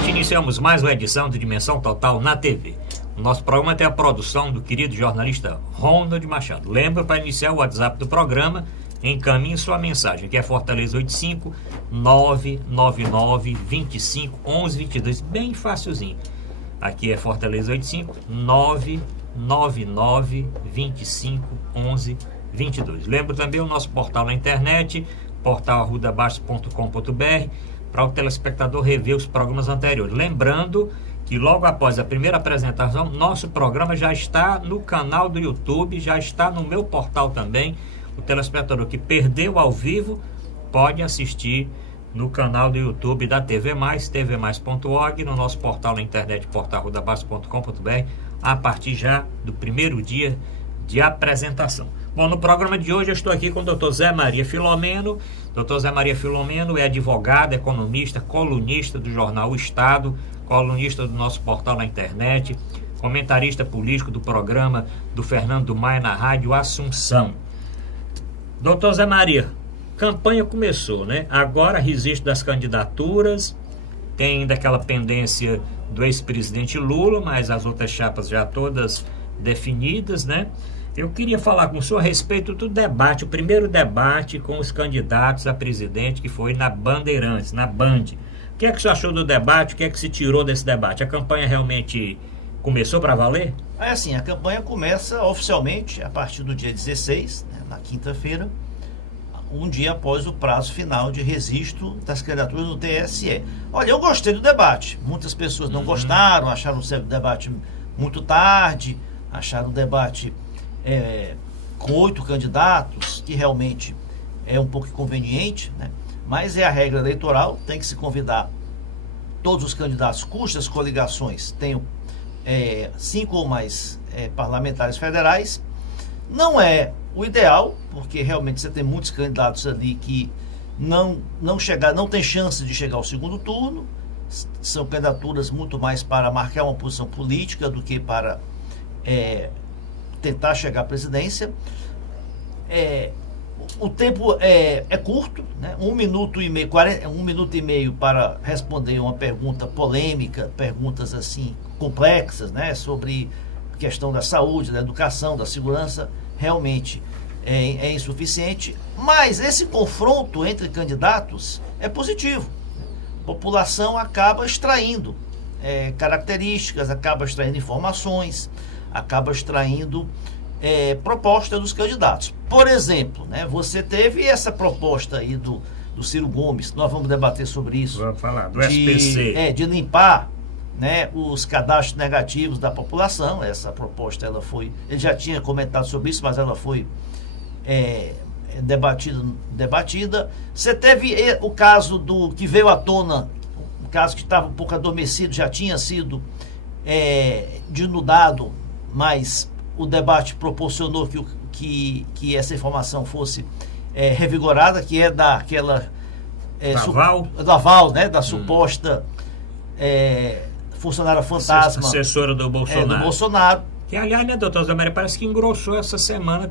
noite iniciamos mais uma edição de Dimensão Total na TV. O nosso programa tem a produção do querido jornalista Ronald Machado. Lembra, para iniciar o WhatsApp do programa, encaminhe sua mensagem, que é Fortaleza 85 999 25 11 22. Bem facilzinho. Aqui é Fortaleza 85 999 25 11 22. Lembra também o nosso portal na internet, portal@arrudabaixo.com.br, para o telespectador rever os programas anteriores. Lembrando que logo após a primeira apresentação, nosso programa já está no canal do YouTube, já está no meu portal também. O telespectador que perdeu ao vivo pode assistir no canal do YouTube da TV Mais, tvmais.org, no nosso portal na internet, portal@arrudabaixo.com.br, a partir já do primeiro dia de apresentação. Bom, no programa de hoje eu estou aqui com o Dr. Zé Maria Filomeno. Dr. Zé Maria Filomeno é advogado, economista, colunista do jornal O Estado, colunista do nosso portal na internet, comentarista político do programa do Fernando Maia na Rádio Assunção. Dr. Zé Maria, campanha começou, né? Agora registro das candidaturas, tem ainda aquela pendência do ex-presidente Lula, mas as outras chapas já todas definidas, né? Eu queria falar com o senhor a respeito do debate, o primeiro debate com os candidatos a presidente, que foi na Bandeirantes, na Band. O que é que o senhor achou do debate? O que é que se tirou desse debate? A campanha realmente começou para valer? É assim, a campanha começa oficialmente a partir do dia 16, né, na quinta-feira, um dia após o prazo final de registro das candidaturas no TSE. Olha, eu gostei do debate. Muitas pessoas não gostaram, acharam o debate muito tarde, acharam o debate com 8 candidatos, que realmente é um pouco inconveniente, né? Mas é a regra eleitoral, tem que se convidar todos os candidatos cujas coligações tenham 5 ou mais parlamentares federais. Não é o ideal, porque realmente você tem muitos candidatos ali que não tem chance de chegar ao segundo turno. São candidaturas muito mais para marcar uma posição política do que para tentar chegar à presidência. O tempo é curto, né? 1 minuto e meio para responder uma pergunta polêmica, perguntas assim complexas, né? Sobre questão da saúde, da educação, da segurança, realmente é insuficiente. Mas esse confronto entre candidatos é positivo. A população acaba extraindo características, acaba extraindo informações, acaba extraindo proposta dos candidatos. Por exemplo, né, você teve essa proposta aí do Ciro Gomes, nós vamos debater sobre isso. Vamos falar do SPC. De limpar, né, os cadastros negativos da população. Essa proposta, ele já tinha comentado sobre isso, mas ela foi debatida. Você teve o caso que veio à tona, o caso que estava um pouco adormecido, já tinha sido denudado, mas o debate proporcionou que essa informação fosse revigorada, que é daquela Laval, né, da suposta funcionária fantasma, assessora do Bolsonaro. Do Bolsonaro. Que, aliás, né, doutor Zé Maria, parece que engrossou essa semana,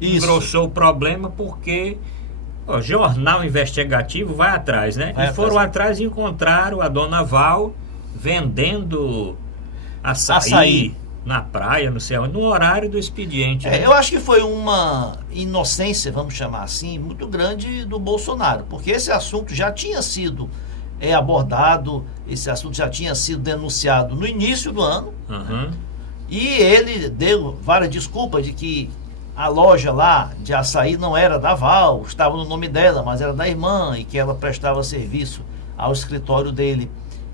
engrossou o problema, porque o jornal investigativo vai atrás, né? Foram atrás e encontraram a dona Val vendendo açaí na praia, não sei onde, no horário do expediente. Né? Eu acho que foi uma inocência, vamos chamar assim, muito grande do Bolsonaro, porque esse assunto já tinha sido abordado, esse assunto já tinha sido denunciado no início do ano, né? E ele deu várias desculpas de que a loja lá de açaí não era da Val, estava no nome dela, mas era da irmã, e que ela prestava serviço ao escritório dele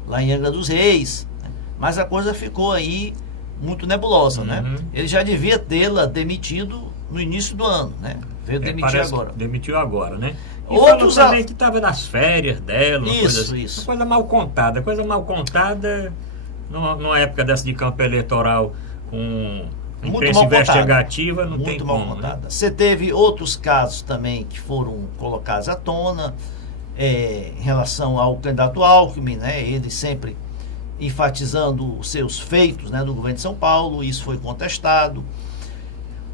lá em Angra dos Reis, né? Mas a coisa ficou aí muito nebulosa, né? Ele já devia tê-la demitido no início do ano, né? Veio demitir agora. Demitiu agora, né? E outros também que estava nas férias dela, isso. Uma coisa mal contada, numa época dessa de campo eleitoral, com imprensa investigativa, não tem como. Muito mal contada. Né? Você teve outros casos também que foram colocados à tona, em relação ao candidato Alckmin, né? Ele sempre enfatizando os seus feitos, né, no governo de São Paulo. Isso foi contestado.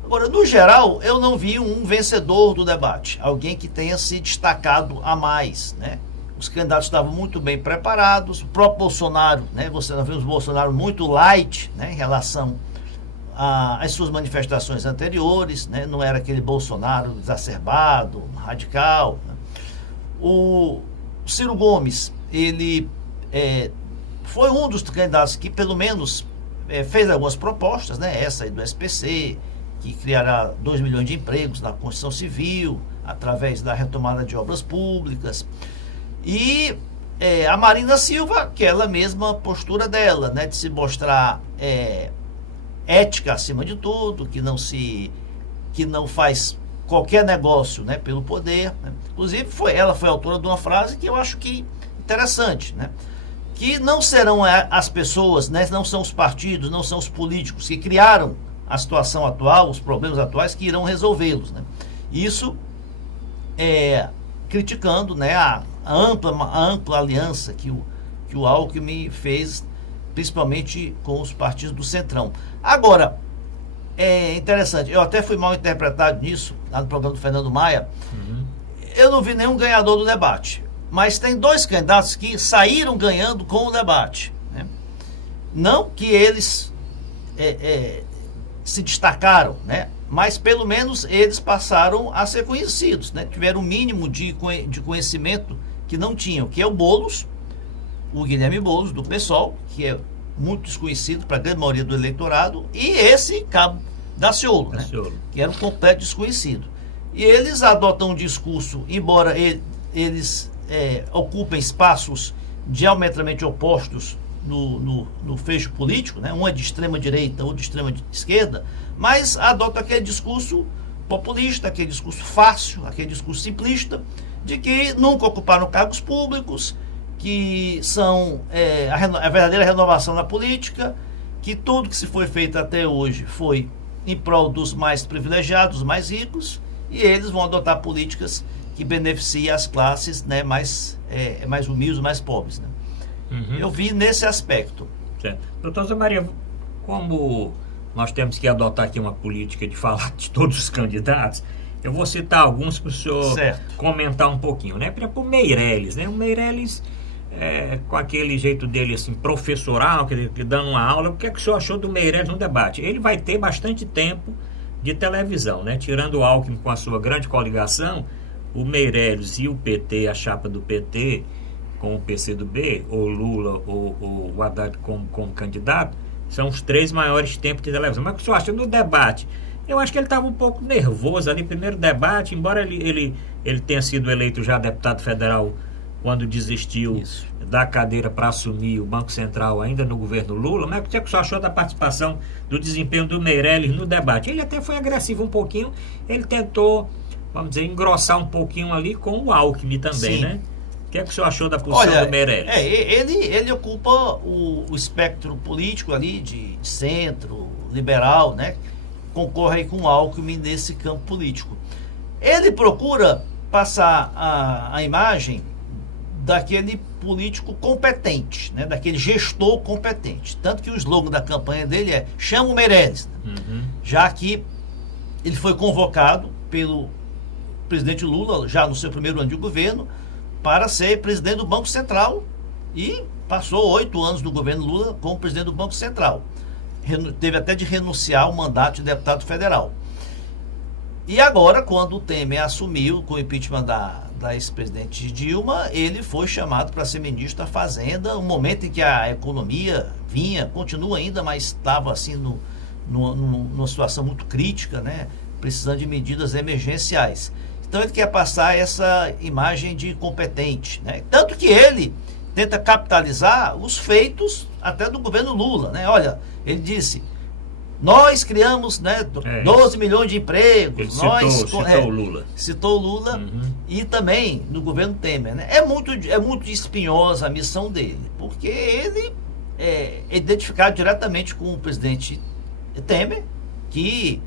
Agora, no geral, eu não vi um vencedor do debate, alguém que tenha se destacado a mais, né? os candidatos estavam muito bem preparados, o próprio Bolsonaro, né, você não viu os Bolsonaro muito light, né, em relação às suas manifestações anteriores, né, não era aquele Bolsonaro exacerbado, radical, né. O Ciro Gomes, ele foi um dos candidatos que pelo menos fez algumas propostas, né, essa aí do SPC, que criará 2 milhões de empregos na construção civil, através da retomada de obras públicas. E a Marina Silva, aquela mesma postura dela, né, de se mostrar ética acima de tudo, que não faz qualquer negócio, né, pelo poder, né. Inclusive ela foi autora de uma frase que eu acho que interessante, né, que não serão as pessoas, né, não são os partidos, não são os políticos que criaram a situação atual, os problemas atuais, que irão resolvê-los, né. Isso criticando, né, a ampla aliança que o Alckmin fez, principalmente com os partidos do Centrão. Agora, é interessante, eu até fui mal interpretado nisso, lá no programa do Fernando Maia. Eu não vi nenhum ganhador do debate, mas tem 2 candidatos que saíram ganhando com o debate, né? Não que eles se destacaram, né? Mas pelo menos eles passaram a ser conhecidos, né? Tiveram o mínimo de conhecimento que não tinham, que é o Boulos, o Guilherme Boulos, do PSOL, que é muito desconhecido para a grande maioria do eleitorado, e esse Cabo Daciolo, né, que era um completo desconhecido. E eles adotam um discurso, embora eles ocupem espaços diametralmente opostos no fecho político, né, um é de extrema direita, outro de extrema esquerda, mas adotam aquele discurso populista, aquele discurso fácil, aquele discurso simplista, de que nunca ocuparam cargos públicos, que são a verdadeira renovação na política, que tudo que se foi feito até hoje foi em prol dos mais privilegiados, dos mais ricos, e eles vão adotar políticas que beneficiem as classes, né, mais humildes, mais pobres, né. Eu vi nesse aspecto. Certo. Doutor Zé Maria, como nós temos que adotar aqui uma política de falar de todos os candidatos, eu vou citar alguns para o senhor comentar um pouquinho, né? Por exemplo, o Meirelles, né? O Meirelles, com aquele jeito dele assim, professoral, que dando uma aula, o que é que o senhor achou do Meirelles no debate? Ele vai ter bastante tempo de televisão, né? Tirando o Alckmin com a sua grande coligação, o Meirelles e o PT, a chapa do PT, com o PCdoB, ou Lula, ou o Haddad como candidato, são os 3 maiores tempos de televisão. Mas o que o senhor acha no debate? Eu acho que ele estava um pouco nervoso ali, primeiro debate, embora ele tenha sido eleito já deputado federal quando desistiu da cadeira para assumir o Banco Central ainda no governo Lula. Mas o que o senhor achou da participação, do desempenho do Meirelles no debate? Ele até foi agressivo um pouquinho, ele tentou, vamos dizer, engrossar um pouquinho ali com o Alckmin também, né? O que é que o senhor achou da posição do Meirelles? Ele ocupa o espectro político ali de centro, liberal, né? Concorre aí com o Alckmin nesse campo político. Ele procura passar a imagem daquele político competente, né? Daquele gestor competente. Tanto que o slogan da campanha dele é "Chama o Meirelles", né? Já que ele foi convocado pelo presidente Lula, já no seu primeiro ano de governo, para ser presidente do Banco Central, e passou 8 anos no governo Lula como presidente do Banco Central. Teve até de renunciar ao mandato de deputado federal. E agora, quando o Temer assumiu com o impeachment da ex-presidente Dilma, ele foi chamado para ser ministro da Fazenda, um momento em que a economia continua ainda, mas estava assim numa situação muito crítica, né, precisando de medidas emergenciais. Então ele quer passar essa imagem de competente, né? Tanto que ele tenta capitalizar os feitos até do governo Lula, né? Olha, ele disse: nós criamos, né, 12 milhões de empregos. Ele citou o Lula. Citou o Lula e também no governo Temer, né? É muito espinhosa a missão dele, porque ele é identificado diretamente com o presidente Temer, que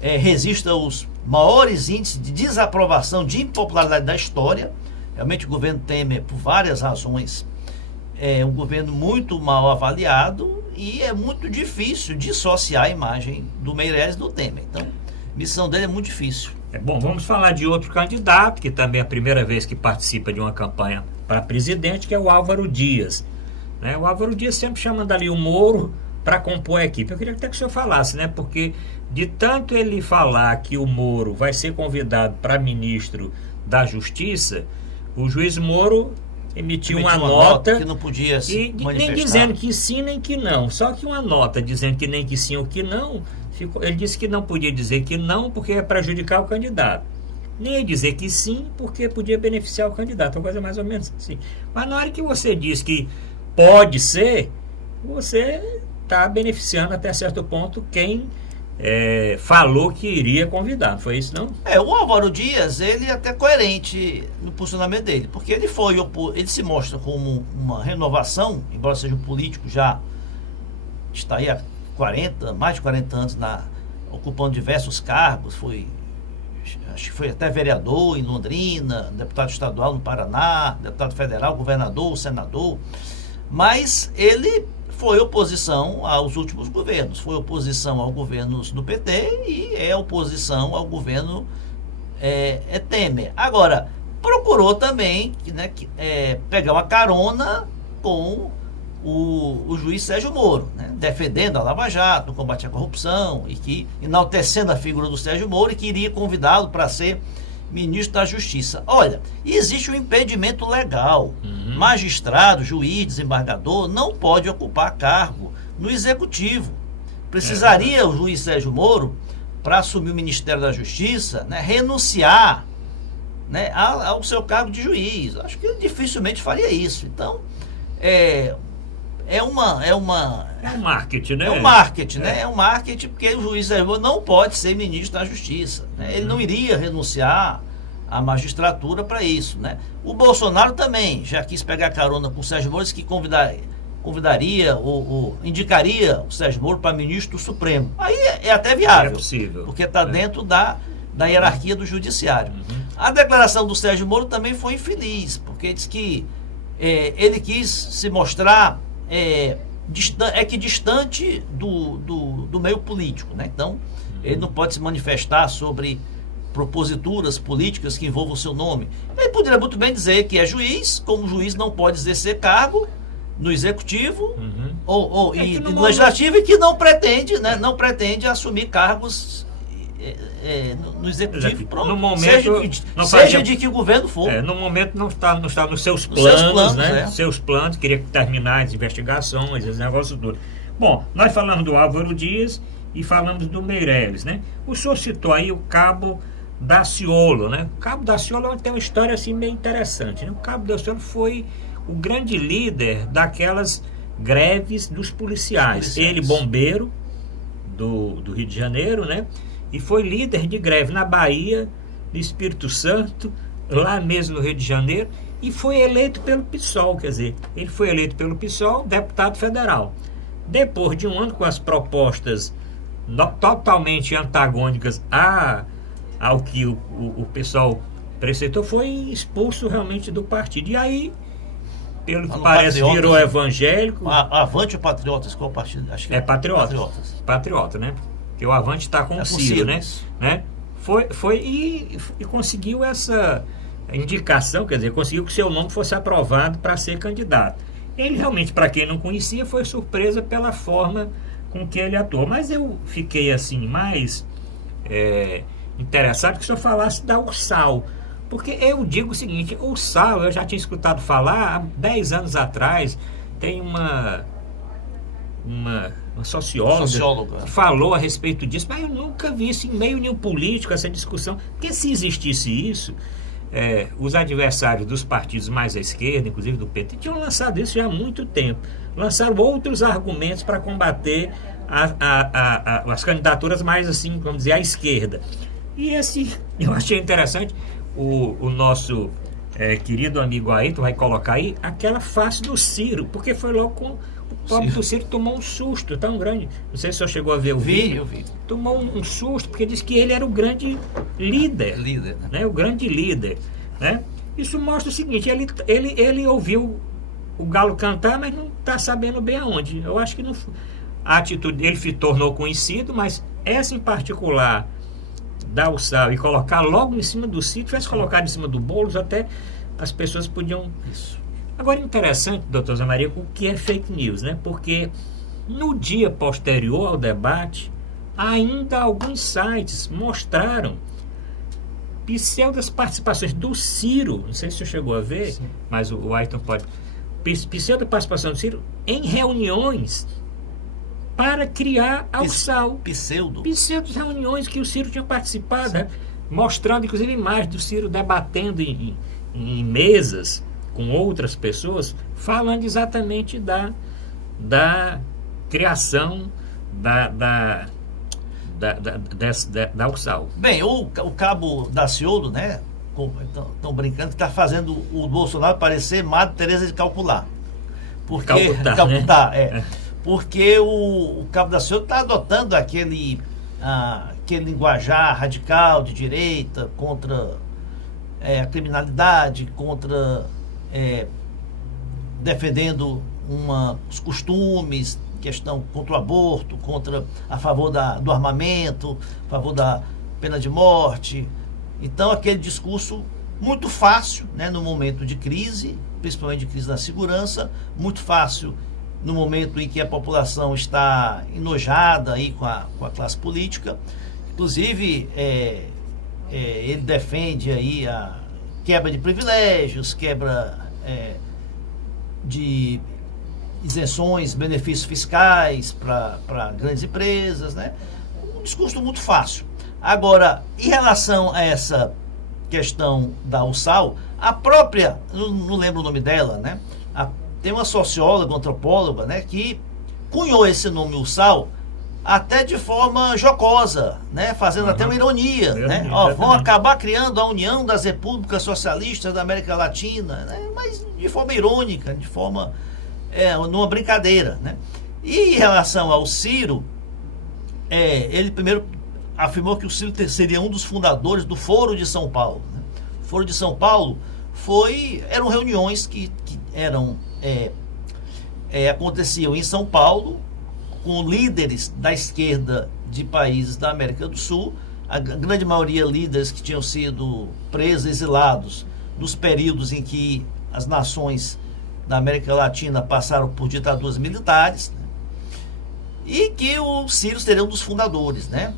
resiste aos maiores índices de desaprovação, de impopularidade da história. Realmente o governo Temer, por várias razões, é um governo muito mal avaliado, e é muito difícil dissociar a imagem do Meirelles do Temer. Então, a missão dele é muito difícil. Bom, vamos falar de outro candidato, que também é a primeira vez que participa de uma campanha para presidente, que é o Álvaro Dias. Né? O Álvaro Dias sempre chamando ali o Moro para compor a equipe. Eu queria até que o senhor falasse, né? Porque de tanto ele falar que o Moro vai ser convidado para ministro da Justiça, o juiz Moro emitiu uma nota que não podia se manifestar. Nem dizendo que sim, nem que não. Só que uma nota dizendo que nem que sim ou que não, ele disse que não podia dizer que não porque ia prejudicar o candidato. Nem dizer que sim porque podia beneficiar o candidato. Uma coisa mais ou menos assim. Mas na hora que você diz que pode ser, você está beneficiando até certo ponto quem falou que iria convidar. Não foi isso, não? O Álvaro Dias, ele é até coerente no posicionamento dele, porque ele se mostra como uma renovação, embora seja um político, já está aí há mais de 40 anos ocupando diversos cargos, acho que foi até vereador em Londrina, deputado estadual no Paraná, deputado federal, governador, senador, mas ele foi oposição aos últimos governos, foi oposição aos governos do PT e é oposição ao governo Temer. Agora, procurou também pegar uma carona com o juiz Sérgio Moro, né, defendendo a Lava Jato, o combate à corrupção, e que enaltecendo a figura do Sérgio Moro e queria convidá-lo para ser ministro da Justiça. Olha, existe um impedimento legal. Magistrado, juiz, desembargador não pode ocupar cargo no executivo. Precisaria o juiz Sérgio Moro, para assumir o Ministério da Justiça, né, renunciar, né, ao seu cargo de juiz. Acho que ele dificilmente faria isso. Então, é um marketing, né? É um marketing, né? É um marketing porque o juiz Sérgio Moro não pode ser ministro da Justiça, né? Ele não iria renunciar à magistratura para isso, né? O Bolsonaro também já quis pegar carona com o Sérgio Moro, disse que convidaria ou indicaria o Sérgio Moro para ministro do Supremo. Aí é até viável, possível, porque está dentro da hierarquia do judiciário. A declaração do Sérgio Moro também foi infeliz, porque diz que ele quis se mostrar distante do meio político, né? Então, ele não pode se manifestar sobre proposituras políticas que envolvam o seu nome. Ele poderia muito bem dizer que é juiz, como juiz não pode exercer cargo no executivo e no legislativo, e que não pretende, né, não pretende assumir cargos no executivo. Pronto. No momento, seja de que o governo for. No momento não está nos seus planos, né? Seus planos, queria terminar as investigações, esses negócios todos. Bom, nós falamos do Álvaro Dias e falamos do Meirelles, né? O senhor citou aí o Cabo Daciolo, né? O Cabo Daciolo tem uma história assim meio interessante, né? O Cabo Daciolo foi o grande líder daquelas greves dos policiais. Ele, bombeiro do Rio de Janeiro, né? E foi líder de greve na Bahia, no Espírito Santo, lá mesmo no Rio de Janeiro, e foi eleito pelo PSOL, quer dizer, ele foi eleito pelo PSOL, deputado federal. Depois de um ano com as propostas totalmente antagônicas ao que o PSOL preceitou, foi expulso realmente do partido. E aí, pelo que parece, Patriotas, virou evangélico. Avante ou Patriotas? Qual partido? Acho que Patriotas. Patriota, né? Porque o Avante está com o Ciro, né? Foi e conseguiu essa indicação, quer dizer, conseguiu que o seu nome fosse aprovado para ser candidato. Ele realmente, para quem não conhecia, foi surpresa pela forma com que ele atuou. Mas eu fiquei assim mais interessado que o senhor falasse da Ursal. Porque eu digo o seguinte, Ursal, eu já tinha escutado falar há 10 anos atrás, tem uma socióloga que falou a respeito disso, mas eu nunca vi isso em meio nenhum político, essa discussão. Porque se existisse isso, os adversários dos partidos mais à esquerda, inclusive do PT, tinham lançado isso já há muito tempo. Lançaram outros argumentos para combater as candidaturas mais, assim, vamos dizer, à esquerda. E eu achei interessante, o nosso querido amigo Ayrton vai colocar aí aquela face do Ciro, porque foi logo com o pobre do Ciro, tomou um susto tão grande. Não sei se o senhor chegou a ver o vídeo. Eu vi. Tomou um susto, porque disse que ele era o grande líder. Né? O grande líder. Né? Isso mostra o seguinte, ele ouviu o galo cantar, mas não está sabendo bem aonde. Eu acho que a atitude dele se tornou conhecido, mas essa em particular dar o sal e colocar logo em cima do Ciro, tivesse colocado em cima do Boulos, até as pessoas podiam... Isso. Agora, interessante, doutor Zé Maria, o que é fake news, né? Porque no dia posterior ao debate, ainda alguns sites mostraram pseudas participações do Ciro, não sei se você chegou a ver, sim, mas o Ayrton pode... Pseudo participação do Ciro em reuniões para criar Al-Sal. Pseudo reuniões que o Ciro tinha participado, né? Mostrando inclusive imagens do Ciro debatendo em mesas com outras pessoas, falando exatamente da criação da Al-Sal. Bem, o cabo Daciolo, né? Estão brincando que está fazendo o Bolsonaro parecer Madre Teresa de Calcutá. Né? Porque o cabo Daciolo está adotando aquele linguajar radical de direita contra a criminalidade, contra defendendo os costumes, questão contra o aborto, a favor do armamento, a favor da pena de morte. Então, aquele discurso muito fácil, né, no momento de crise, principalmente de crise da segurança, muito fácil no momento em que a população está enojada aí com a classe política. Inclusive, ele defende aí a quebra de privilégios, quebra de isenções, benefícios fiscais para grandes empresas, né? Um discurso muito fácil. Agora, em relação a essa questão da Al-Sal, a própria, não lembro o nome dela, né? Tem uma socióloga, antropóloga, né, que cunhou esse nome Al-Sal até de forma jocosa, né, fazendo até uma ironia, né? Vão acabar criando a União das Repúblicas Socialistas da América Latina, né? Mas de forma irônica, de forma numa brincadeira, né? E em relação ao Ciro, ele primeiro afirmou que o Ciro seria um dos fundadores do Foro de São Paulo, né? O Foro de São Paulo eram reuniões que aconteciam em São Paulo com líderes da esquerda de países da América do Sul, a grande maioria líderes que tinham sido presos, exilados nos períodos em que as nações da América Latina passaram por ditaduras militares, né? E que o Ciro seria um dos fundadores, né?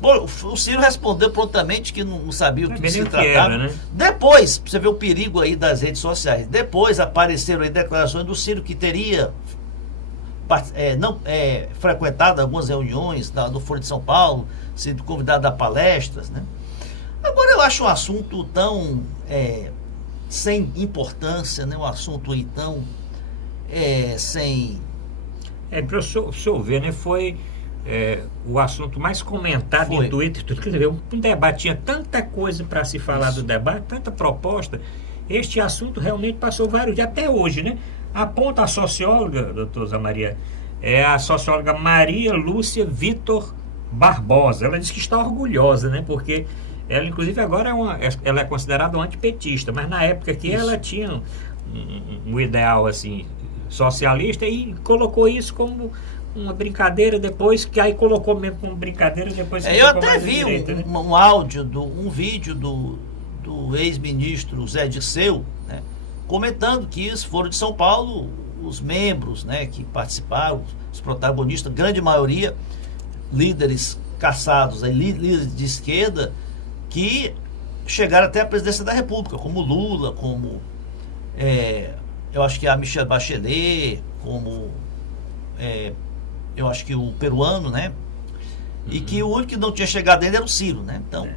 Bom, o Ciro respondeu prontamente que não sabia o que se tratava. Né? Depois, você vê o perigo aí das redes sociais, depois apareceram aí declarações do Ciro que teria frequentado algumas reuniões do Foro de São Paulo, sido convidado a palestras, né? Agora, eu acho um assunto tão sem importância, né? Um assunto aí tão sem... para o senhor ver, né? Foi o assunto mais comentado em Twitter. Quer dizer, um debate, tinha tanta coisa para se falar do debate, tanta proposta. Este assunto realmente passou vários dias, até hoje, né? Aponta a socióloga, doutor Zé Maria, a socióloga Maria Lúcia Vitor Barbosa. Ela diz que está orgulhosa, né? Porque ela, inclusive, agora ela é considerada um antipetista, mas na época que ela tinha um ideal assim socialista e colocou isso como uma brincadeira depois, que aí colocou mesmo como brincadeira depois. Eu até vi um áudio, um vídeo do ex-ministro Zé Dirceu, né, comentando que isso Foro de São Paulo, os membros, né, que participaram, os protagonistas, grande maioria, líderes caçados, líderes de esquerda, que chegaram até a presidência da República, como Lula, como eu acho que a Michelle Bachelet, como eu acho que o peruano, né? E que o único que não tinha chegado ainda era o Ciro, né? Então,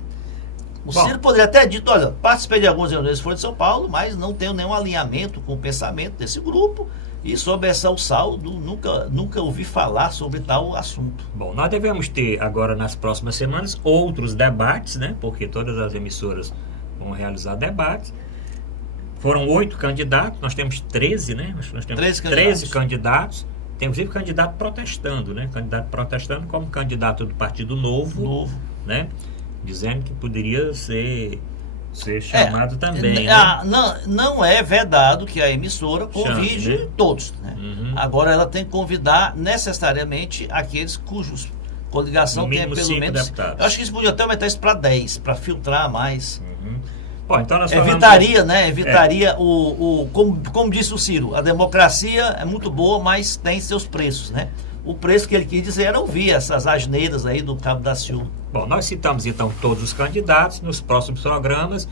Ciro poderia até dito, olha, participei de algumas reuniões do Foro de São Paulo, mas não tenho nenhum alinhamento com o pensamento desse grupo, e sobre essa Al-Sal, nunca ouvi falar sobre tal assunto. Bom, nós devemos ter agora, nas próximas semanas, outros debates, né? Porque todas as emissoras vão realizar debates. Foram 8 candidatos, nós temos 13, né? Nós temos 13 candidatos. Tem, inclusive, candidato protestando, né? Candidato protestando como candidato do Partido Novo. Né? Dizendo que poderia ser chamado também. Né? Não é vedado que a emissora convide todos, né? Agora ela tem que convidar necessariamente aqueles cujos coligação tenha mínimo pelo 5 menos... deputados. Eu acho que isso podia até aumentar isso para 10, para filtrar mais. Bom, então nós Evitaria, né? Evitaria como disse o Ciro, a democracia é muito boa, mas tem seus preços, né? O preço que ele quis dizer era ouvir essas asneiras aí do Cabo da Ciúma. Bom, nós citamos então todos os candidatos. Nos próximos programas,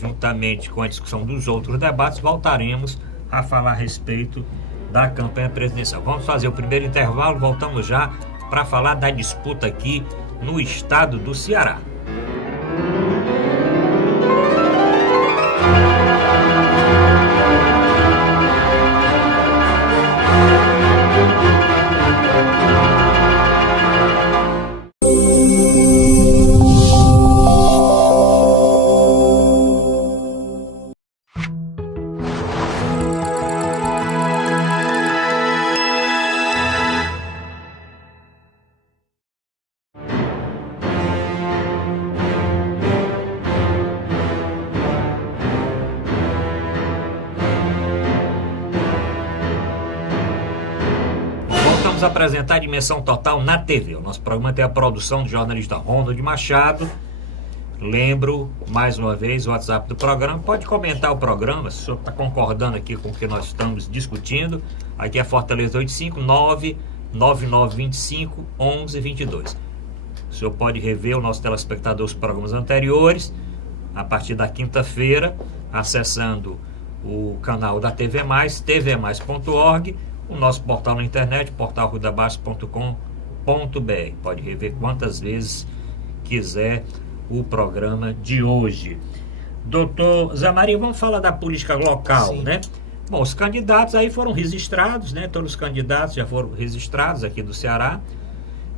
juntamente com a discussão dos outros debates, voltaremos a falar a respeito da campanha presidencial. Vamos fazer o primeiro intervalo, voltamos já para falar da disputa aqui no estado do Ceará. Apresentar a Dimensão Total na TV. O nosso programa tem a produção do jornalista Ronald Machado. Lembro, mais uma vez, o WhatsApp do programa. Pode comentar o programa, se o senhor está concordando aqui com o que nós estamos discutindo. Aqui é Fortaleza 859-9925-1122. O senhor pode rever o nosso telespectador os programas anteriores, a partir da quinta-feira, acessando o canal da TV+, tvmais.org, o nosso portal na internet, portalrudabaixo.com.br. Pode rever quantas vezes quiser o programa de hoje. Doutor Zé Maria, vamos falar da política local, sim, né? Bom, os candidatos aí foram registrados, né? Todos os candidatos já foram registrados aqui do Ceará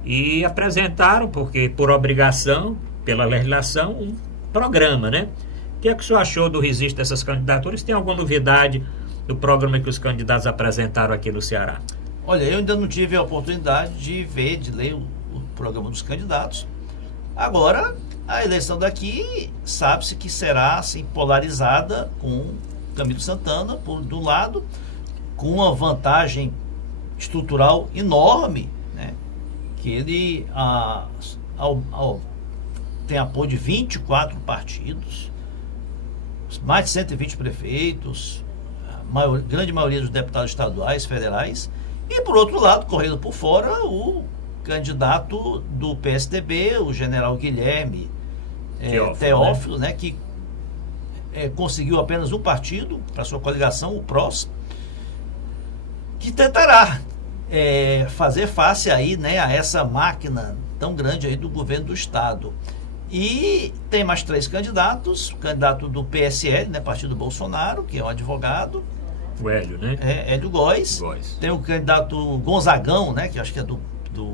e apresentaram, porque por obrigação, pela legislação, um programa, né? O que é que o senhor achou do registro dessas candidaturas? Tem alguma novidade do programa que os candidatos apresentaram aqui no Ceará? Olha, eu ainda não tive a oportunidade de ver, de ler o programa dos candidatos. Agora, a eleição daqui, sabe-se que será assim, polarizada com Camilo Santana, do lado, com uma vantagem estrutural enorme, né? Que ele tem apoio de 24 partidos, mais de 120 prefeitos, grande maioria dos deputados estaduais, federais, e por outro lado, correndo por fora, o candidato do PSDB, o general Guilherme Teófilo, né, que conseguiu apenas um partido para sua coligação, o PROS, que tentará fazer face aí, né, a essa máquina tão grande aí do governo do estado. E tem mais 3 candidatos: o candidato do PSL, né, Partido Bolsonaro, que é um advogado, o Hélio, né? Hélio Góes. Tem o candidato Gonzagão, né, que acho que é do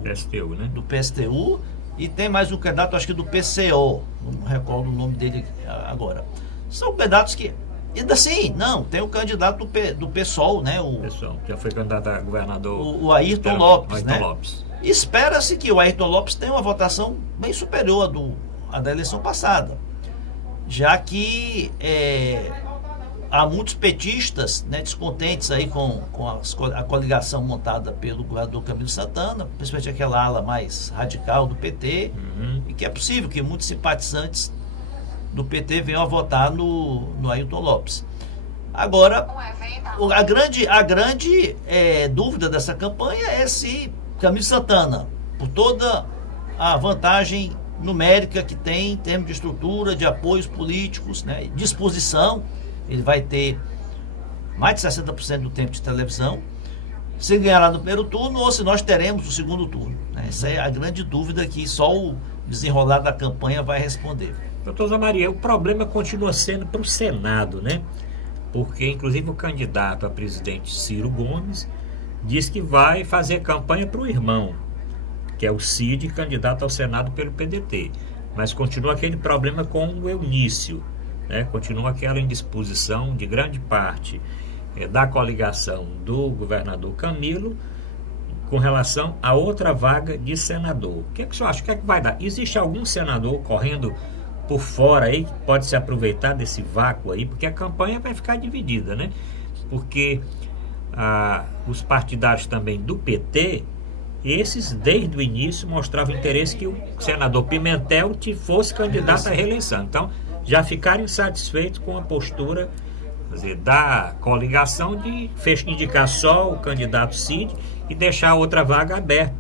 PSTU, né? Do PSTU. E tem mais um candidato, acho que do PCO, não recordo o nome dele agora. São candidatos que... Ainda assim, não, tem o candidato do PSOL, né? O PSOL, que já foi candidato a governador. O Ayrton Lopes, Ayrton, né? Lopes. Espera-se que o Ayrton Lopes tenha uma votação bem superior à da eleição passada, já que há muitos petistas, né, descontentes aí com a coligação montada pelo governador Camilo Santana, principalmente aquela ala mais radical do PT, e que é possível que muitos simpatizantes do PT venham a votar no Ayrton Lopes. Agora, a grande dúvida dessa campanha é se Camilo Santana, por toda a vantagem numérica que tem em termos de estrutura, de apoios políticos, né, disposição, ele vai ter mais de 60% do tempo de televisão, se ganhar lá no primeiro turno ou se nós teremos o segundo turno, né? Essa é a grande dúvida que só o desenrolar da campanha vai responder. Doutor Zé Maria, o problema continua sendo para o Senado, né? Porque, inclusive, o candidato a presidente Ciro Gomes diz que vai fazer campanha para o irmão, que é o Cid, candidato ao Senado pelo PDT. Mas continua aquele problema com o Eunício, né? Continua aquela indisposição de grande parte da coligação do governador Camilo com relação a outra vaga de senador. O que é que o senhor acha? O que é que vai dar? Existe algum senador correndo por fora aí que pode se aproveitar desse vácuo aí? Porque a campanha vai ficar dividida, né? Porque os partidários também do PT esses, desde o início, mostravam interesse que o senador Pimentel fosse candidato à reeleição. Então, já ficaram insatisfeitos com a postura, quer dizer, da coligação de indicar só o candidato Cid e deixar a outra vaga aberta,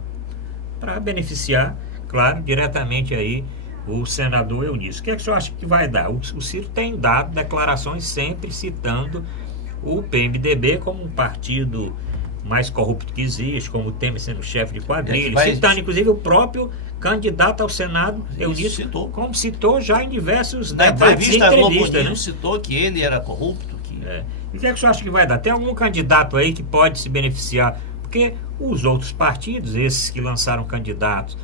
para beneficiar, claro, diretamente aí o senador Eunício. O que é que o senhor acha que vai dar? O Ciro tem dado declarações sempre citando o PMDB como um partido mais corrupto que existe, como o Temer sendo chefe de quadrilha, citando inclusive o próprio candidato ao Senado, Eunício, como citou já em diversos debates e entrevistas, né? Citou que ele era corrupto. E o que é que o senhor acha que vai dar? Tem algum candidato aí que pode se beneficiar? Porque os outros partidos, esses que lançaram candidatos,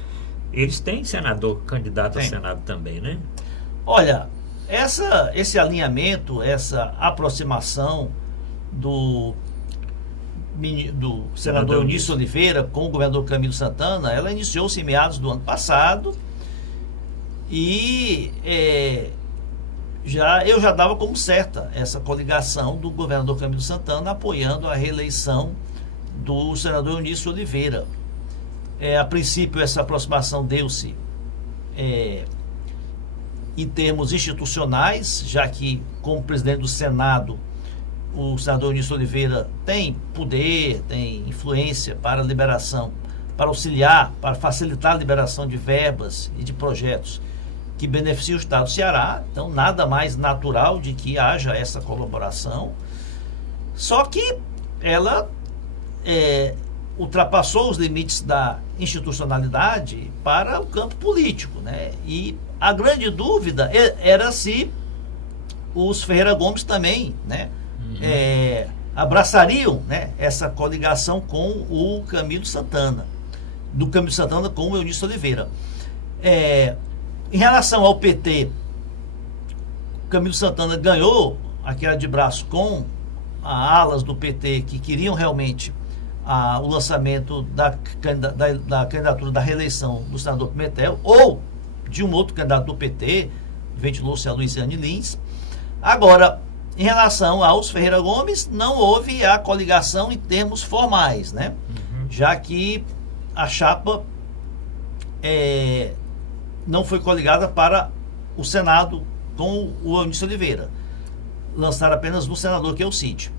eles têm candidato ao Senado também, né? Olha, esse alinhamento, essa aproximação do senador Eunício Oliveira com o governador Camilo Santana, ela iniciou-se em meados do ano passado e eu já dava como certa essa coligação do governador Camilo Santana apoiando a reeleição do senador Eunício Oliveira. A princípio, essa aproximação deu-se em termos institucionais, já que, como presidente do Senado, o senador Eunício Oliveira tem poder, tem influência para liberação, para auxiliar, para facilitar a liberação de verbas e de projetos que beneficiam o Estado do Ceará. Então, nada mais natural de que haja essa colaboração. Só que ela ultrapassou os limites da institucionalidade para o campo político, né? E a grande dúvida era se os Ferreira Gomes também, né, abraçariam, né, essa coligação com o Camilo Santana, do Camilo Santana com o Eunício Oliveira. Em relação ao PT, Camilo Santana ganhou a queda de braço com as alas do PT que queriam realmente o lançamento da candidatura da reeleição do senador Pimentel ou de um outro candidato do PT, ventilou-se a Luiziane Lins. Agora, em relação aos Ferreira Gomes, não houve a coligação em termos formais, né? Já que a chapa não foi coligada para o Senado com o Eunício Oliveira. Lançaram apenas no senador, que é o Cid.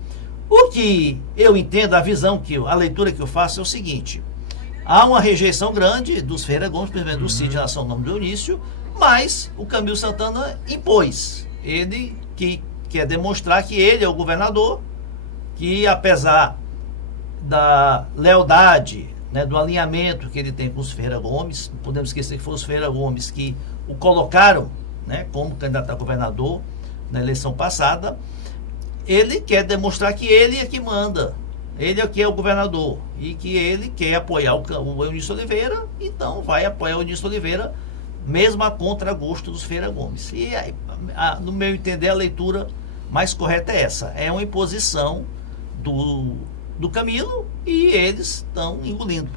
O que eu entendo, a leitura que eu faço é o seguinte: há uma rejeição grande dos Ferreira Gomes, principalmente do Cid, em relação ao nome do Eunício, mas o Camilo Santana impôs. Ele que quer demonstrar que ele é o governador, que apesar da lealdade, né, do alinhamento que ele tem com os Ferreira Gomes, não podemos esquecer que foram os Ferreira Gomes que o colocaram, né, como candidato a governador na eleição passada. Ele quer demonstrar que ele é que manda, ele é que é o governador e que ele quer apoiar o Eunício Oliveira, então vai apoiar o Eunício Oliveira mesmo a contragosto dos Ferreira Gomes. E aí, no meu entender, a leitura mais correta é essa: é uma imposição do Camilo e eles estão engolindo.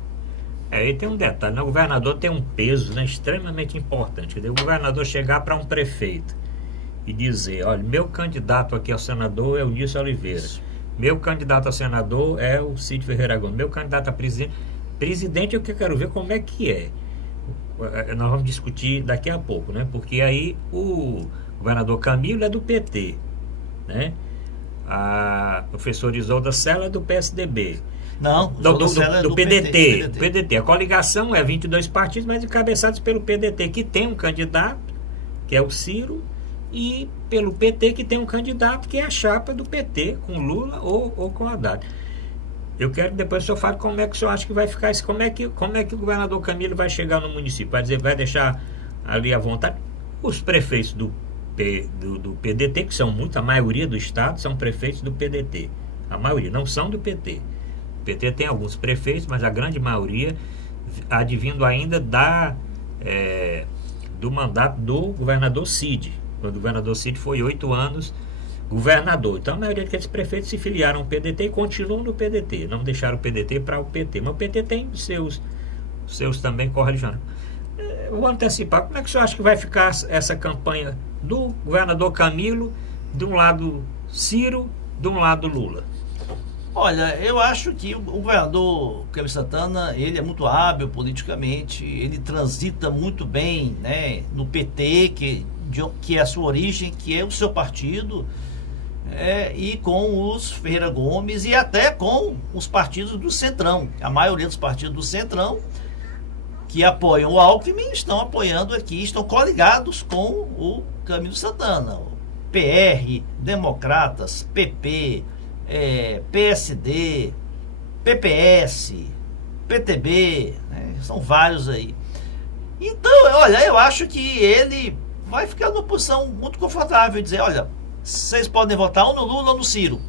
E tem um detalhe, né? O governador tem um peso, né, extremamente importante. O governador chegar para um prefeito e dizer: olha, meu candidato aqui ao senador é o Eunício Oliveira, meu candidato a senador é o Cid Ferreira Gomes, meu candidato a presidente é o que eu quero ver como é que é. Nós vamos discutir daqui a pouco, né? Porque aí o governador Camilo é do PT, né? A professora Isolda Sela é do PSDB. Não, do PDT. A coligação é 22 partidos, mas encabeçados pelo PDT, que tem um candidato, que é o Ciro, e pelo PT, que tem um candidato que é a chapa do PT, com Lula ou com Haddad. Eu quero que depois o senhor fale como é que o senhor acha que vai ficar isso, como é que o governador Camilo vai chegar no município, vai deixar ali à vontade. Os prefeitos do PDT, que são a maioria do estado, são prefeitos do PDT. A maioria, não são do PT. O PT tem alguns prefeitos, mas a grande maioria advindo ainda do mandato do governador Cid. Quando o governador Cid foi 8 anos governador. Então a maioria daqueles prefeitos se filiaram ao PDT e continuam no PDT. Não deixaram o PDT para o PT. Mas o PT tem seus também correligionários. Eu vou antecipar. Como é que o senhor acha que vai ficar essa campanha do governador Camilo, de um lado Ciro, de um lado Lula? Olha, eu acho que o governador Camilo Santana, ele é muito hábil politicamente, ele transita muito bem, né, no PT, que é a sua origem, que é o seu partido, e com os Ferreira Gomes e até com os partidos do Centrão. A maioria dos partidos do Centrão que apoiam o Alckmin estão apoiando aqui, estão coligados com o Camilo Santana. PR, Democratas, PP, PSD, PPS, PTB, né? São vários aí. Então, olha, eu acho que ele vai ficar numa posição muito confortável e dizer, olha, vocês podem votar ou no Lula ou no Ciro.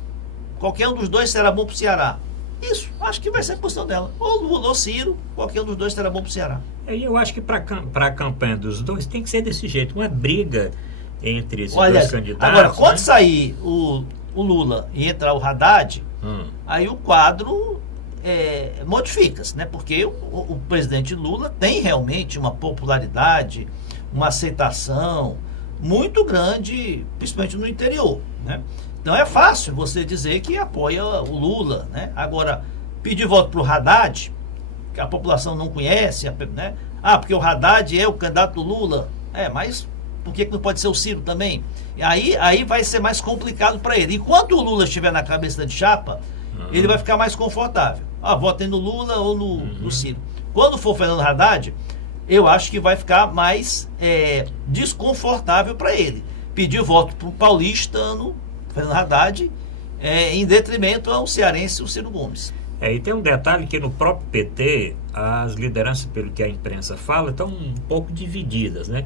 Qualquer um dos dois será bom para o Ceará. Isso, acho que vai ser a posição dela. Ou Lula ou Ciro, qualquer um dos dois será bom para o Ceará. E eu acho que para a campanha dos dois tem que ser desse jeito, uma briga entre esses Olha, dois candidatos. Agora, quando sair o Lula e entrar o Haddad, aí o quadro modifica-se, né? Porque o presidente Lula tem realmente uma popularidade, uma aceitação muito grande, principalmente no interior, né? Então é fácil você dizer que apoia o Lula, né? Agora, pedir voto para o Haddad, que a população não conhece, né? Porque o Haddad é o candidato do Lula. Mas por que não pode ser o Ciro também? Aí vai ser mais complicado para ele. Enquanto o Lula estiver na cabeça de chapa, ele vai ficar mais confortável. Votem no Lula ou no Ciro. Quando for o Fernando Haddad, eu acho que vai ficar mais desconfortável para ele. Pedir voto para o paulistano, Fernando Haddad, em detrimento ao cearense, o Ciro Gomes. E tem um detalhe que no próprio PT, as lideranças, pelo que a imprensa fala, estão um pouco divididas, né?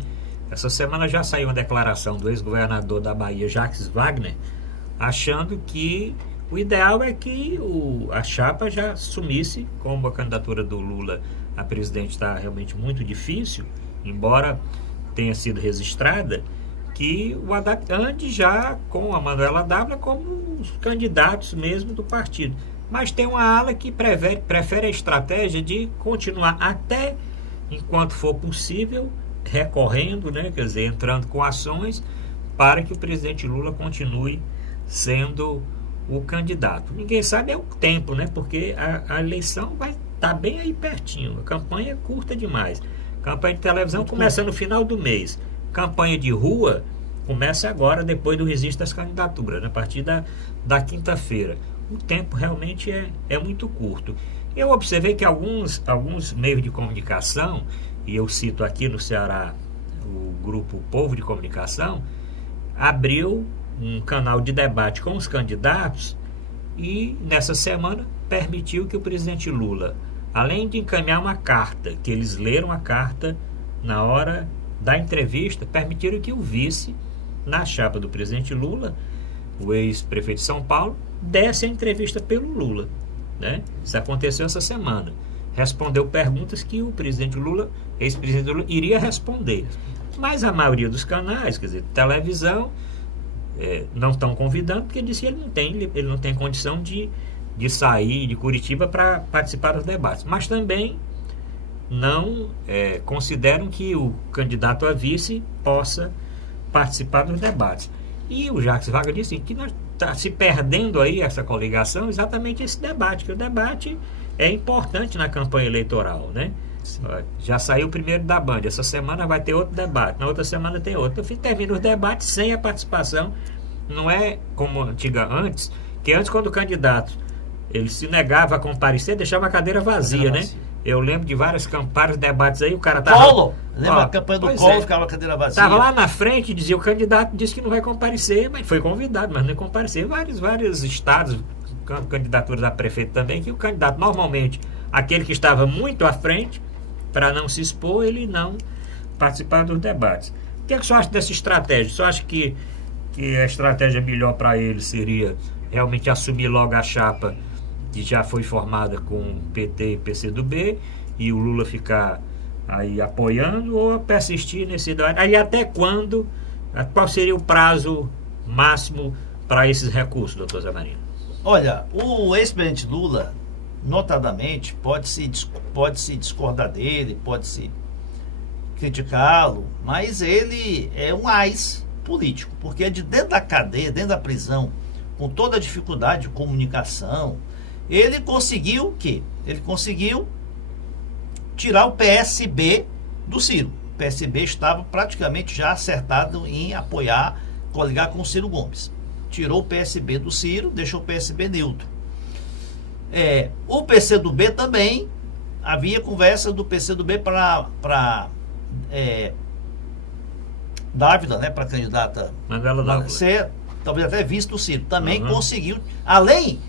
Essa semana já saiu uma declaração do ex-governador da Bahia, Jacques Wagner, achando que o ideal é que a chapa já sumisse, como a candidatura do Lula a presidente está realmente muito difícil, embora tenha sido registrada, que o Haddad ande já com a Manuela Dávila como os candidatos mesmo do partido. Mas tem uma ala que prefere a estratégia de continuar até enquanto for possível, recorrendo, né, quer dizer, entrando com ações para que o presidente Lula continue sendo o candidato. Ninguém sabe o tempo, né, porque a eleição vai estar bem aí pertinho. A campanha é curta demais. Campanha de televisão começa no final do mês. Campanha de rua começa agora, depois do registro das candidaturas, a partir da quinta-feira. O tempo realmente é muito curto. Eu observei que alguns meios de comunicação, e eu cito aqui no Ceará o grupo Povo de Comunicação, abriu um canal de debate com os candidatos e nessa semana permitiu que o presidente Lula, além de encaminhar uma carta, que eles leram a carta na hora da entrevista, permitiram que o vice, na chapa do presidente Lula, o ex-prefeito de São Paulo, desse a entrevista pelo Lula, né? Isso aconteceu essa semana. Respondeu perguntas que o presidente Lula, ex-presidente Lula, iria responder. Mas a maioria dos canais, quer dizer, televisão, não estão convidando, porque disse que ele não tem condição de sair de Curitiba para participar dos debates. Mas também não consideram que o candidato a vice possa participar dos debates. E o Jacques Wagner disse que nós está se perdendo aí essa coligação, exatamente esse debate, que o debate é importante na campanha eleitoral, né? Sim. Já saiu o primeiro da Band, essa semana vai ter outro debate, na outra semana tem outro. Então termina os debates sem a participação. Não é como antes, que antes quando o candidato ele se negava a comparecer, deixava a cadeira vazia, né? Eu lembro de vários debates aí, o cara tava... Collor! Lembra a campanha do Collor, ficava a cadeira vazia? Estava lá na frente, dizia, o candidato disse que não vai comparecer, mas foi convidado, mas não compareceu. Vários estados, candidaturas a prefeito também, que o candidato, normalmente, aquele que estava muito à frente, para não se expor, ele não participar dos debates. O que é que você acha dessa estratégia? Você acha que a estratégia melhor para ele seria realmente assumir logo a chapa que já foi formada com PT e PCdoB, e o Lula ficar aí apoiando, ou persistir nesse debate? Aí até quando? Qual seria o prazo máximo para esses recursos, doutor Zé Marino? Olha, o ex-presidente Lula, notadamente, pode-se discordar dele, pode-se criticá-lo, mas ele é um ás político, porque é de dentro da cadeia, dentro da prisão, com toda a dificuldade de comunicação, ele conseguiu o quê? Ele conseguiu tirar o PSB do Ciro. O PSB estava praticamente já acertado em apoiar, coligar com o Ciro Gomes. Tirou o PSB do Ciro, deixou o PSB neutro. O PCdoB também, havia conversa do PCdoB para Dávila, né, para candidata ser, talvez até vice do Ciro. Também conseguiu, além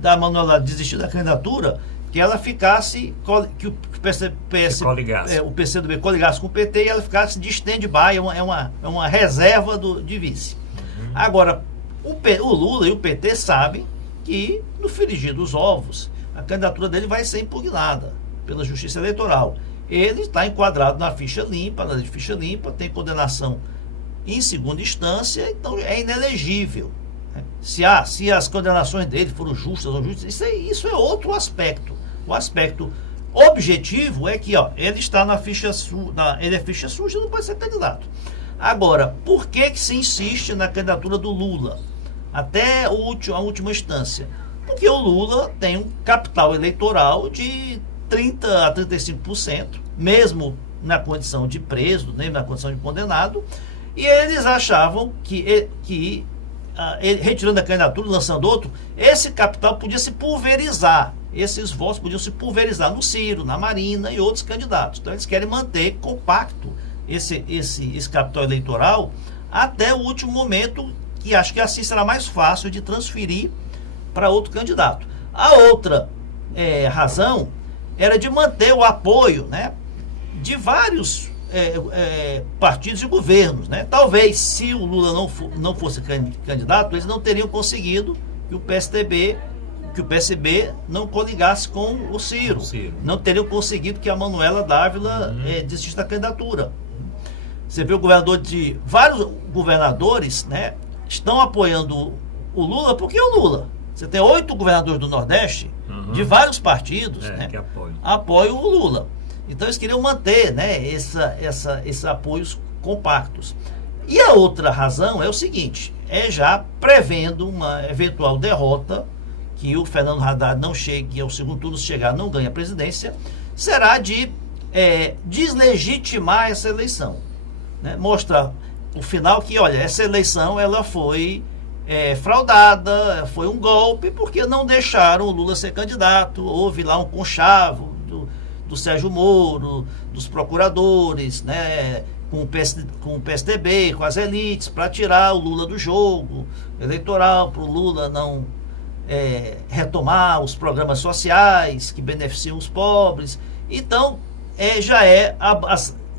da Manuela desistir da candidatura, que ela ficasse, que o PCdoB coligasse com o PT e ela ficasse de stand-by, é uma reserva de vice. Agora, o Lula e o PT sabem que no frigir dos ovos a candidatura dele vai ser impugnada pela Justiça Eleitoral. Ele está enquadrado na ficha limpa, na lei de ficha limpa, tem condenação em segunda instância, então é inelegível. Se as condenações dele foram justas ou injustas, isso é outro aspecto. O aspecto objetivo é que ele está na ficha ele é ficha suja, não pode ser candidato. Agora, por que se insiste na candidatura do Lula até a última instância? Porque o Lula tem um capital eleitoral de 30% a 35%, mesmo na condição de preso, nem na condição de condenado, e eles achavam que retirando a candidatura, lançando outro, esse capital podia se pulverizar, esses votos podiam se pulverizar no Ciro, na Marina e outros candidatos. Então eles querem manter compacto esse capital eleitoral até o último momento, que acho que assim será mais fácil de transferir para outro candidato. A outra razão era de manter o apoio, né, de vários partidos e governos, né? Talvez, se o Lula não fosse candidato, eles não teriam conseguido que o PSB não coligasse com o Ciro. Não teriam conseguido que a Manuela Dávila desistisse da candidatura. Você vê vários governadores, né, estão apoiando o Lula, porque o Lula. Você tem 8 governadores do Nordeste, de vários partidos, né, que apoiam o Lula. Então eles queriam manter, né, esses apoios compactos. E a outra razão é o seguinte, já prevendo uma eventual derrota, que o Fernando Haddad não chegue ao segundo turno, se chegar não ganha a presidência, será de deslegitimar essa eleição, né? Mostrar o final que, olha, essa eleição ela foi fraudada, foi um golpe, porque não deixaram o Lula ser candidato. Houve lá um conchavo do Sérgio Moro, dos procuradores, né, com o PSDB, com as elites, para tirar o Lula do jogo eleitoral, para o Lula não retomar os programas sociais que beneficiam os pobres. Então, já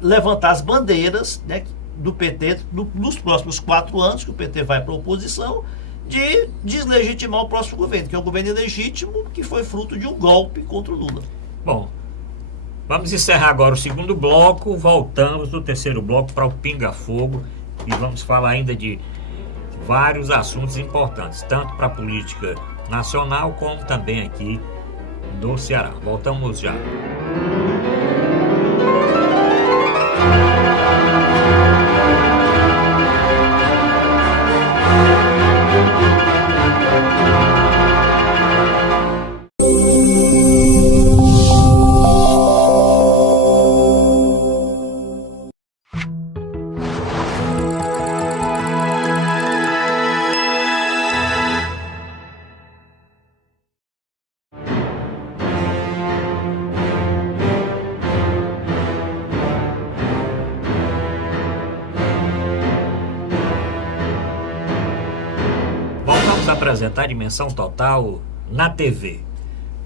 levantar as bandeiras, né, do PT nos próximos 4 anos, que o PT vai para a oposição, de deslegitimar o próximo governo, que é um governo ilegítimo, que foi fruto de um golpe contra o Lula. Bom, vamos encerrar agora o segundo bloco, voltamos do terceiro bloco para o Pinga Fogo e vamos falar ainda de vários assuntos importantes, tanto para a política nacional como também aqui do Ceará. Voltamos já. Apresentar Dimensão Total na TV.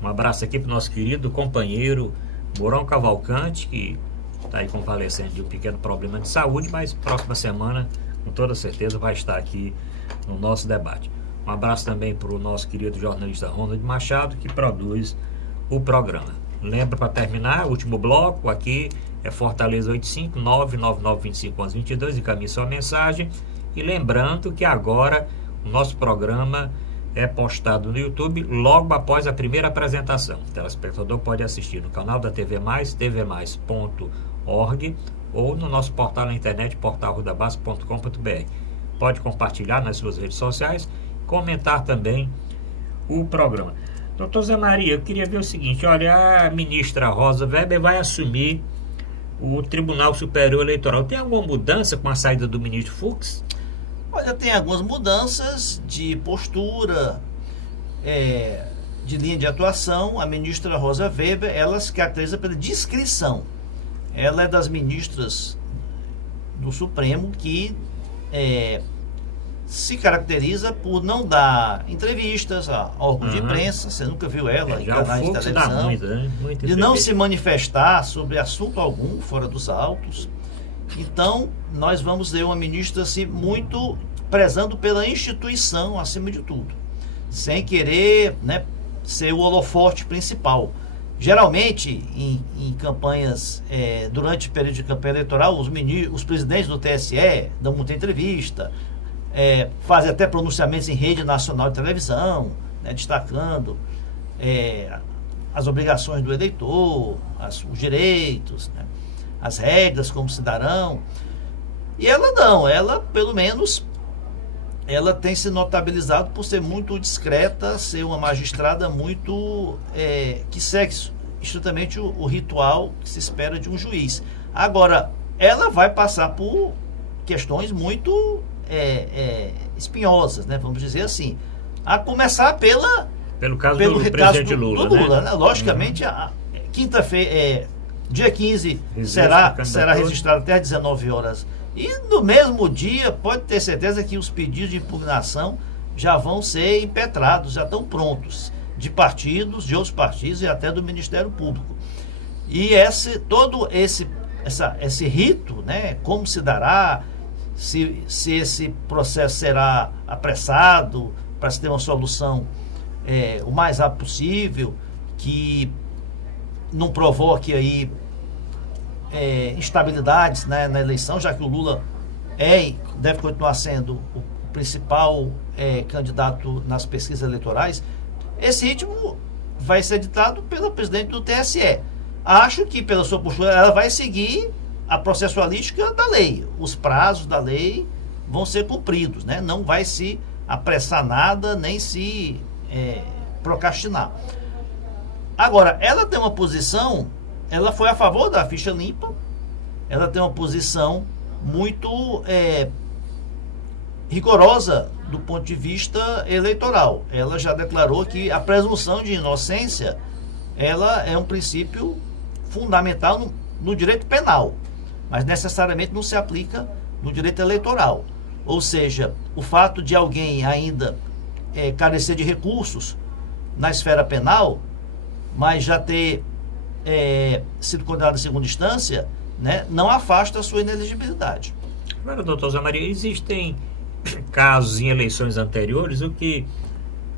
Um abraço aqui para o nosso querido companheiro Mourão Cavalcante, que está aí convalescendo de um pequeno problema de saúde, mas próxima semana, com toda certeza, vai estar aqui no nosso debate. Um abraço também para o nosso querido jornalista Ronald Machado, que produz o programa. Lembra, para terminar, o último bloco aqui é Fortaleza 859-9925-1122, encaminhe sua mensagem. E lembrando que agora o nosso programa é postado no YouTube logo após a primeira apresentação. O telespectador pode assistir no canal da TV Mais, tvmais.org, ou no nosso portal na internet, portalrudabas.com.br. Pode compartilhar nas suas redes sociais comentar também o programa. Doutor Zé Maria, eu queria ver o seguinte, olha, a ministra Rosa Weber vai assumir o Tribunal Superior Eleitoral. Tem alguma mudança com a saída do ministro Fux? Olha, tem algumas mudanças de postura, de linha de atuação. A ministra Rosa Weber, ela se caracteriza pela discrição. Ela é das ministras do Supremo que se caracteriza por não dar entrevistas a órgãos de imprensa. Você nunca viu ela em canais de televisão, de não se manifestar sobre assunto algum fora dos autos. Então, nós vamos ver uma ministra assim, muito prezando pela instituição acima de tudo, sem querer, né, ser o holofote principal. Geralmente, em campanhas, durante o período de campanha eleitoral, os presidentes do TSE dão muita entrevista, fazem até pronunciamentos em rede nacional de televisão, né, destacando as obrigações do eleitor, os direitos, né, as regras como cidadão. E ela não, ela pelo menos ela tem se notabilizado por ser muito discreta, ser uma magistrada muito que segue estritamente o ritual que se espera de um juiz. Agora, ela vai passar por questões muito espinhosas, né, vamos dizer assim, a começar pelo caso do presidente Lula, né? Logicamente, quinta-feira, dia 15, será registrado até às 19 horas. E no mesmo dia, pode ter certeza que os pedidos de impugnação já vão ser impetrados, já estão prontos, de partidos, de outros partidos e até do Ministério Público. E todo esse rito, né, como se dará, se esse processo será apressado para se ter uma solução o mais rápido possível, que não provoque aí instabilidades, né, na eleição, já que o Lula deve continuar sendo o principal candidato nas pesquisas eleitorais. Esse ritmo vai ser ditado pela presidente do TSE. Acho que, pela sua postura, ela vai seguir a processualística da lei. Os prazos da lei vão ser cumpridos, né? Não vai se apressar nada, nem se procrastinar. Agora, ela tem uma posição, ela foi a favor da ficha limpa, ela tem uma posição muito rigorosa do ponto de vista eleitoral. Ela já declarou que a presunção de inocência, ela é um princípio fundamental no direito penal, mas necessariamente não se aplica no direito eleitoral. Ou seja, o fato de alguém ainda carecer de recursos na esfera penal, mas já ter sido condenado em segunda instância, né, não afasta a sua inelegibilidade. Agora, doutor Zé Maria, existem casos em eleições anteriores em que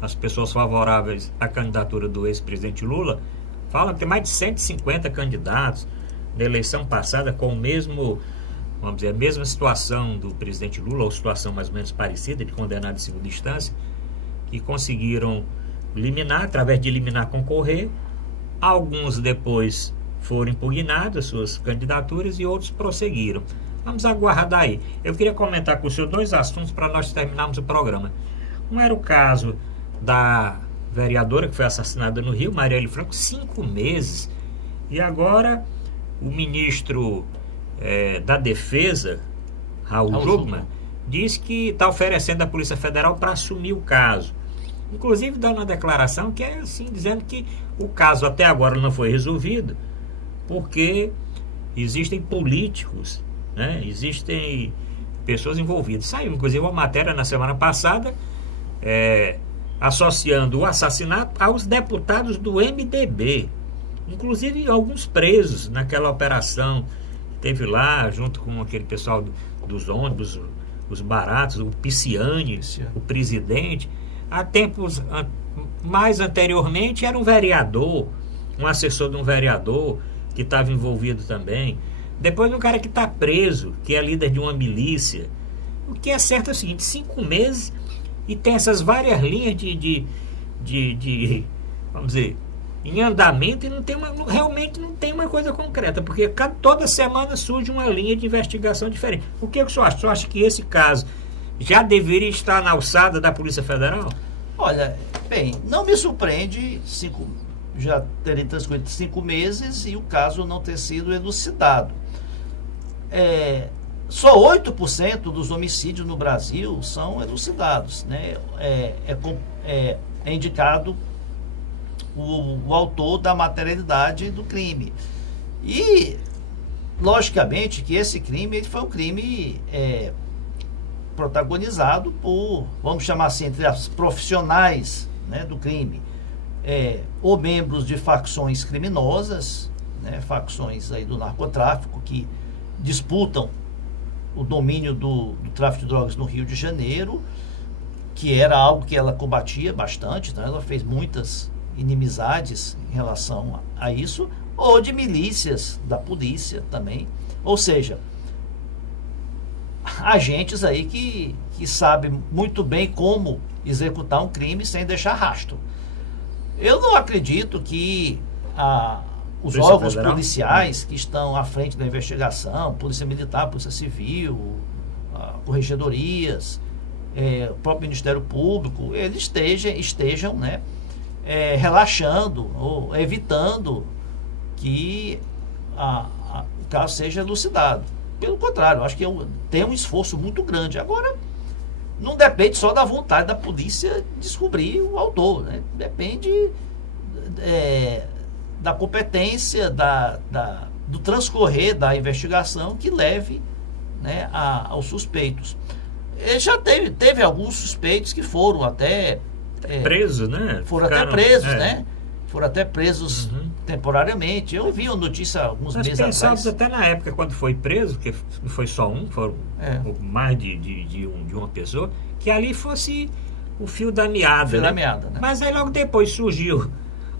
as pessoas favoráveis à candidatura do ex-presidente Lula falam que tem mais de 150 candidatos na eleição passada com o mesmo, vamos dizer, a mesma situação do presidente Lula, ou situação mais ou menos parecida, de condenado em segunda instância, que conseguiram liminar, através de liminar concorrer. Alguns depois foram impugnados as suas candidaturas e outros prosseguiram. Vamos aguardar aí. Eu queria comentar com o senhor dois assuntos para nós terminarmos o programa. Um era o caso da vereadora que foi assassinada no Rio, Marielle Franco, 5 meses. E agora o ministro da Defesa, Raul Jungmann, diz que está oferecendo à Polícia Federal para assumir o caso. Inclusive dando uma declaração que é assim, dizendo que o caso até agora não foi resolvido porque existem políticos, né? Existem pessoas envolvidas. Saiu inclusive uma matéria na semana passada associando o assassinato aos deputados do MDB, inclusive alguns presos naquela operação que teve lá junto com aquele pessoal dos ônibus, os baratos, o Pisciani, o presidente. Há tempos mais anteriormente era um vereador, um assessor de um vereador que estava envolvido também. Depois um cara que está preso, que é líder de uma milícia. O que é certo é o seguinte: 5 meses e tem essas várias linhas de vamos dizer, em andamento, e realmente não tem uma coisa concreta, porque toda semana surge uma linha de investigação diferente. O que o senhor acha? O senhor acha que esse caso já deveria estar na alçada da Polícia Federal? Olha, bem, não me surpreende já terem transcorrido 5 meses e o caso não ter sido elucidado. Só 8% dos homicídios no Brasil são elucidados, né? É indicado o autor da materialidade do crime. E, logicamente, que esse crime foi um crime protagonizado por, vamos chamar assim, entre as profissionais, né, do crime, ou membros de facções criminosas, né, facções aí do narcotráfico que disputam o domínio do tráfico de drogas no Rio de Janeiro, que era algo que ela combatia bastante, né? Ela fez muitas inimizades em relação a isso, ou de milícias da polícia também, ou seja, agentes aí que sabem muito bem como executar um crime sem deixar rastro. Eu não acredito que os Polícia órgãos Federal? policiais que estão à frente da investigação, Polícia Militar, Polícia Civil, corregedorias, o próprio Ministério Público, eles estejam, né, relaxando ou evitando que o caso seja elucidado. Pelo contrário, eu acho que tem um esforço muito grande. Agora, não depende só da vontade da polícia descobrir o autor, né? Depende da competência, do transcorrer da investigação que leve, né, aos suspeitos. Ele já teve alguns suspeitos que foram até presos, né? Foram até presos, né? Foram até presos temporariamente. Eu vi uma notícia alguns meses atrás. Até na época, quando foi preso, que não foi só um, foram mais de uma pessoa, que ali fosse o fio da meada. Né? Mas aí logo depois surgiu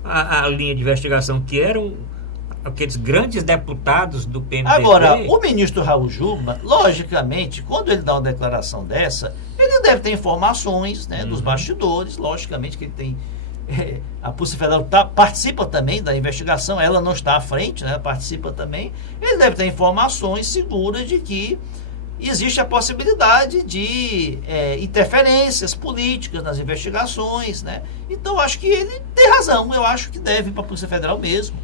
a linha de investigação, que eram aqueles grandes deputados do PMDB. Agora, o ministro Raul Jungmann, logicamente, quando ele dá uma declaração dessa, ele deve ter informações, né, dos bastidores, logicamente que ele tem... a Polícia Federal participa também da investigação, ela não está à frente, né, participa também. Ele deve ter informações seguras de que existe a possibilidade de interferências políticas nas investigações, né? Então, acho que ele tem razão. Eu acho que deve ir para a Polícia Federal mesmo.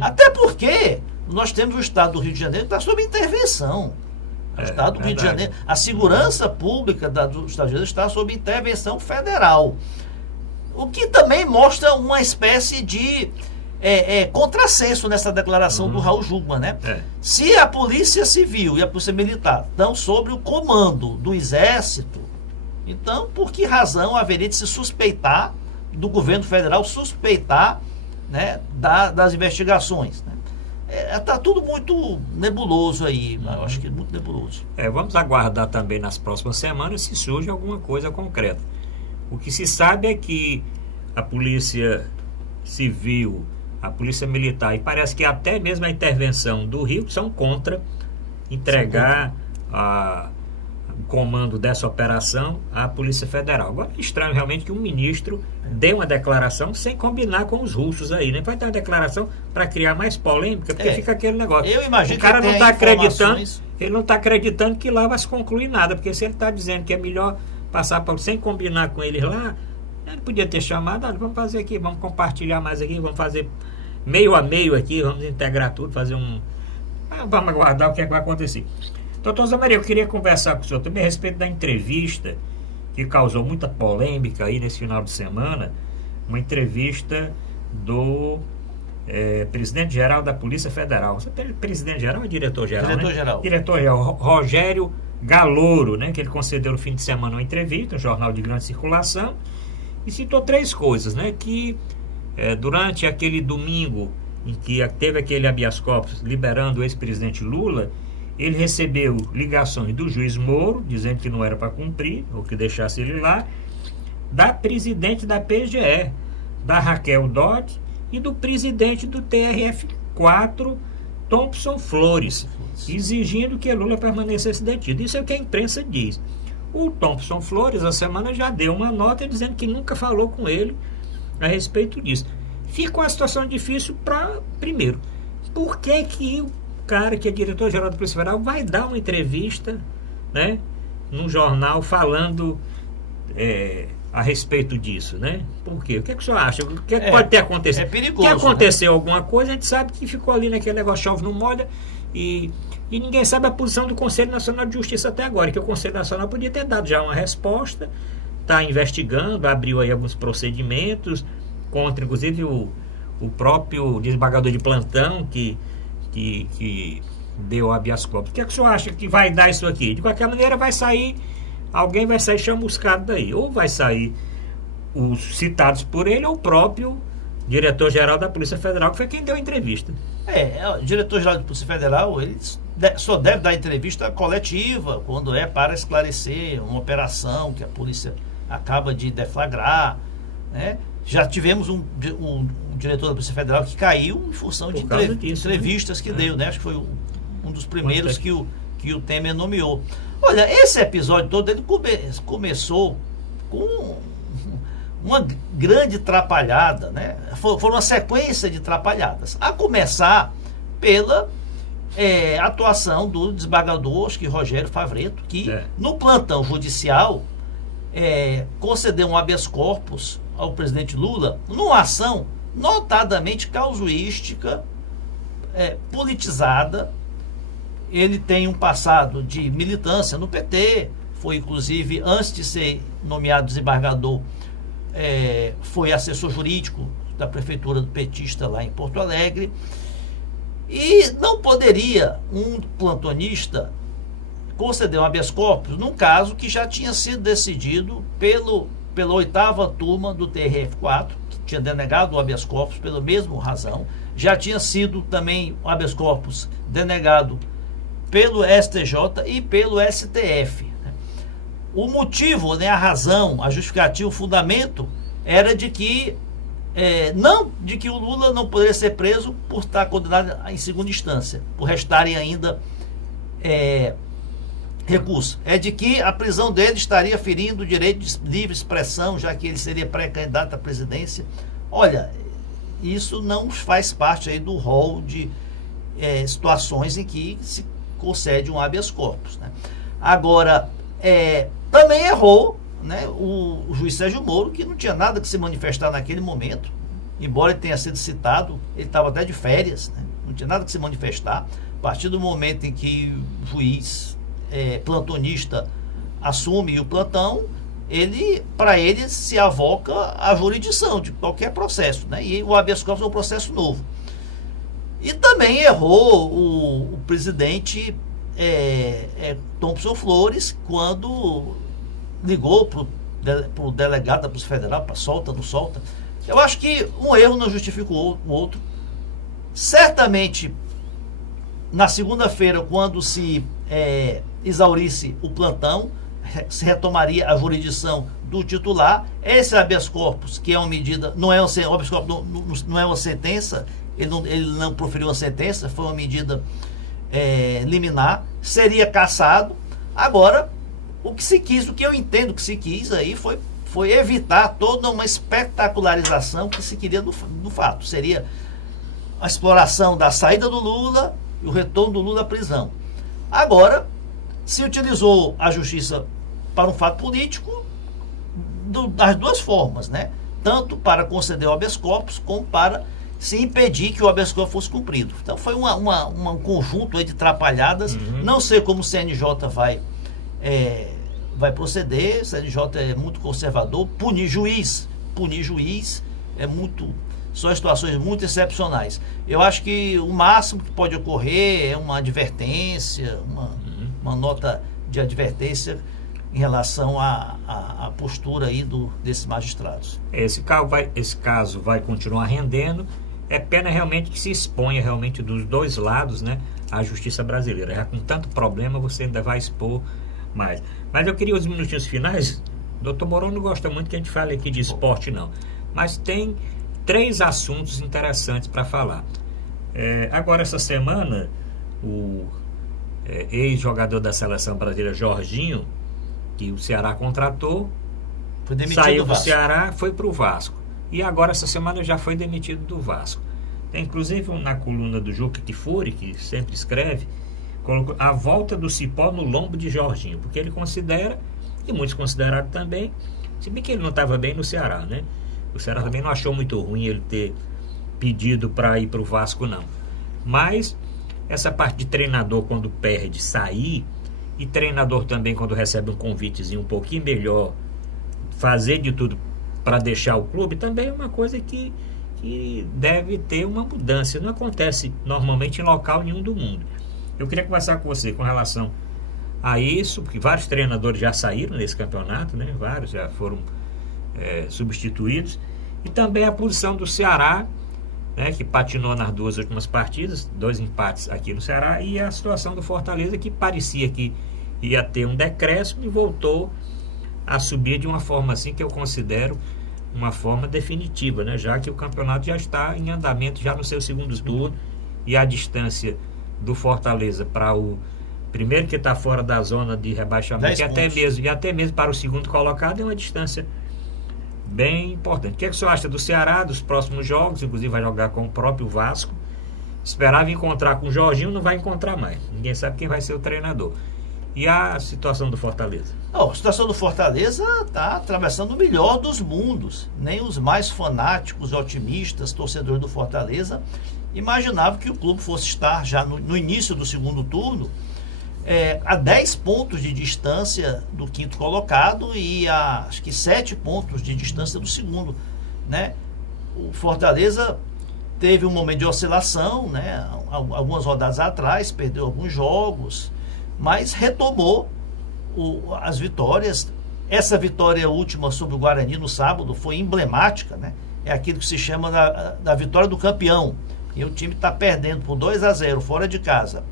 Até porque nós temos o Estado do Rio de Janeiro que está sob intervenção. O Estado do Rio de Janeiro, a segurança pública do Estado de Janeiro está sob intervenção federal. O que também mostra uma espécie de contrassenso nessa declaração do Raul Jungmann, né? Se a Polícia Civil e a Polícia Militar estão sob o comando do Exército, então por que razão haveria de se suspeitar do governo federal, né, das investigações, né? Está tudo muito nebuloso aí, eu acho que é muito nebuloso. Vamos aguardar também nas próximas semanas se surge alguma coisa concreta. O que se sabe é que a Polícia Civil, a Polícia Militar e parece que até mesmo a intervenção do Rio são contra entregar o comando dessa operação à Polícia Federal. Agora é estranho realmente que um ministro dê uma declaração sem combinar com os russos aí, né? Vai dar uma declaração para criar mais polêmica, porque fica aquele negócio. Eu imagino o cara que não está acreditando, ele não está acreditando que lá vai se concluir nada, porque se ele está dizendo que é melhor passar sem combinar com eles lá, ele podia ter chamado, vamos fazer aqui, vamos compartilhar mais aqui, vamos fazer meio a meio aqui, vamos integrar tudo, fazer vamos aguardar o que é que vai acontecer. Doutor Zé Maria, eu queria conversar com o senhor também a respeito da entrevista que causou muita polêmica aí nesse final de semana, uma entrevista do presidente-geral da Polícia Federal. Presidente-geral ou diretor-geral? Diretor-geral. Né? Diretor-geral, Rogério Galouro, né, que ele concedeu no fim de semana uma entrevista, um jornal de grande circulação, e citou 3 coisas, né, que durante aquele domingo em que teve aquele habeas corpus liberando o ex-presidente Lula, ele recebeu ligações do juiz Moro, dizendo que não era para cumprir, ou que deixasse ele lá, da presidente da PGE, da Raquel Dodge, e do presidente do TRF4, Thompson Flores, exigindo que Lula permanecesse detido. Isso é o que a imprensa diz. O Thompson Flores, a semana, já deu uma nota dizendo que nunca falou com ele a respeito disso. Fica uma situação difícil primeiro, por que o cara que é diretor-geral da Polícia Federal vai dar uma entrevista, né, num jornal falando a respeito disso, né? Por quê? O que é que o senhor acha? O que é que pode ter acontecido? É perigoso. Que aconteceu alguma coisa, a gente sabe que ficou ali naquele negócio, chove não molha, e ninguém sabe a posição do Conselho Nacional de Justiça até agora, que o Conselho Nacional podia ter dado já uma resposta, está investigando, abriu aí alguns procedimentos contra, inclusive, o próprio desembargador de plantão que deu habeas corpus. O que é que o senhor acha que vai dar isso aqui? De qualquer maneira, alguém vai sair chamuscado daí. Ou vai sair os citados por ele, ou o próprio diretor-geral da Polícia Federal, que foi quem deu a entrevista. O diretor-geral da Polícia Federal, ele só deve dar entrevista coletiva, quando é para esclarecer uma operação que a polícia acaba de deflagrar, né? Já tivemos um diretor da Polícia Federal que caiu em função de entrevistas que deu, né? Acho que foi um dos primeiros que o Temer nomeou. Olha, esse episódio todo ele começou com uma grande trapalhada, né? Foi uma sequência de trapalhadas. A começar pela atuação do desembargador, acho que Rogério Favretto, que no plantão judicial concedeu um habeas corpus ao presidente Lula numa ação notadamente causuística, politizada. Ele tem um passado de militância no PT, foi inclusive, antes de ser nomeado desembargador, foi assessor jurídico da prefeitura do petista lá em Porto Alegre. E não poderia um plantonista conceder um habeas corpus num caso que já tinha sido decidido pela 8ª turma do TRF4, que tinha denegado o habeas corpus pela mesma razão. Já tinha sido também o habeas corpus denegado pelo STJ e pelo STF. O motivo, né, a razão, a justificativa, o fundamento era de que o Lula não poderia ser preso por estar condenado em segunda instância, por restarem ainda recurso. É de que a prisão dele estaria ferindo o direito de livre expressão, já que ele seria pré-candidato à presidência. Olha, isso não faz parte aí do rol de situações em que se concede um habeas corpus, né? Agora, também errou, né, o juiz Sérgio Moro, que não tinha nada que se manifestar naquele momento, embora ele tenha sido citado, ele estava até de férias, né, não tinha nada que se manifestar. A partir do momento em que o juiz plantonista assume o plantão, para ele se avoca a jurisdição de qualquer processo, né, e o habeas corpus é um processo novo. E também errou o presidente Thompson Flores, quando ligou para o delegado da Polícia Federal, para solta, não solta. Eu acho que um erro não justifica o outro. Certamente, na segunda-feira, quando se exaurisse o plantão, se retomaria a jurisdição do titular. Esse habeas corpus, que é uma medida, não é uma sentença, ele não proferiu uma sentença, foi uma medida liminar, seria cassado. Agora, o que eu entendo que se quis aí foi evitar toda uma espetacularização que se queria do fato. Seria a exploração da saída do Lula e o retorno do Lula à prisão. Agora, se utilizou a justiça para um fato político das duas formas, né? Tanto para conceder o habeas corpus, como para se impedir que o habeas corpus fosse cumprido. Então foi um conjunto aí de trapalhadas. Não sei como o CNJ vai proceder. O CNJ é muito conservador. Punir juiz são situações muito excepcionais. Eu acho que o máximo que pode ocorrer é uma advertência, uma nota de advertência em relação à postura aí desses magistrados. Esse caso vai continuar rendendo. É pena realmente que se exponha realmente dos dois lados, né, a justiça brasileira. Já com tanto problema, você ainda vai expor mais. Mas eu queria os minutinhos finais. Dr. Mourão não gosta muito que a gente fale aqui de esporte, não. Mas tem 3 assuntos interessantes para falar. Agora, essa semana, o ex-jogador da seleção brasileira, Jorginho, que o Ceará contratou, saiu do Ceará, foi para o Vasco. E agora, essa semana, já foi demitido do Vasco. Tem, inclusive, na coluna do Juca Kfouri, que sempre escreve, colocou a volta do Cipó no lombo de Jorginho, porque ele considera, e muitos consideraram também, se bem que ele não estava bem no Ceará, né? O Ceará também não achou muito ruim ele ter pedido para ir para o Vasco, não. Mas essa parte de treinador quando perde, sair, e treinador também quando recebe um convitezinho um pouquinho melhor, fazer de tudo para deixar o clube, também é uma coisa que deve ter uma mudança. Não acontece normalmente em local nenhum do mundo. Eu queria conversar com você com relação a isso, porque vários treinadores já saíram nesse campeonato, né? Vários já foram substituídos, e também a posição do Ceará, né, que patinou nas 2 últimas partidas, 2 empates aqui no Ceará, e a situação do Fortaleza, que parecia que ia ter um decréscimo e voltou a subir de uma forma assim que eu considero uma forma definitiva, né, já que o campeonato já está em andamento, já no seu segundo turno, e a distância do Fortaleza para o primeiro que está fora da zona de rebaixamento e até mesmo para o segundo colocado é uma distância bem importante. O que é que você acha do Ceará, dos próximos jogos? Inclusive vai jogar com o próprio Vasco. Esperava encontrar com o Jorginho, não vai encontrar mais. Ninguém sabe quem vai ser o treinador. E a situação do Fortaleza? A situação do Fortaleza está atravessando o melhor dos mundos. Nem os mais fanáticos, otimistas, torcedores do Fortaleza imaginavam que o clube fosse estar já no início do segundo turno a 10 pontos de distância do quinto colocado e a, acho que 7 pontos de distância do segundo, né? O Fortaleza teve um momento de oscilação, né? Algumas rodadas atrás, perdeu alguns jogos, mas retomou as vitórias. Essa vitória última sobre o Guarani no sábado foi emblemática, né? É aquilo que se chama da vitória do campeão. E o time está perdendo por 2-0 fora de casa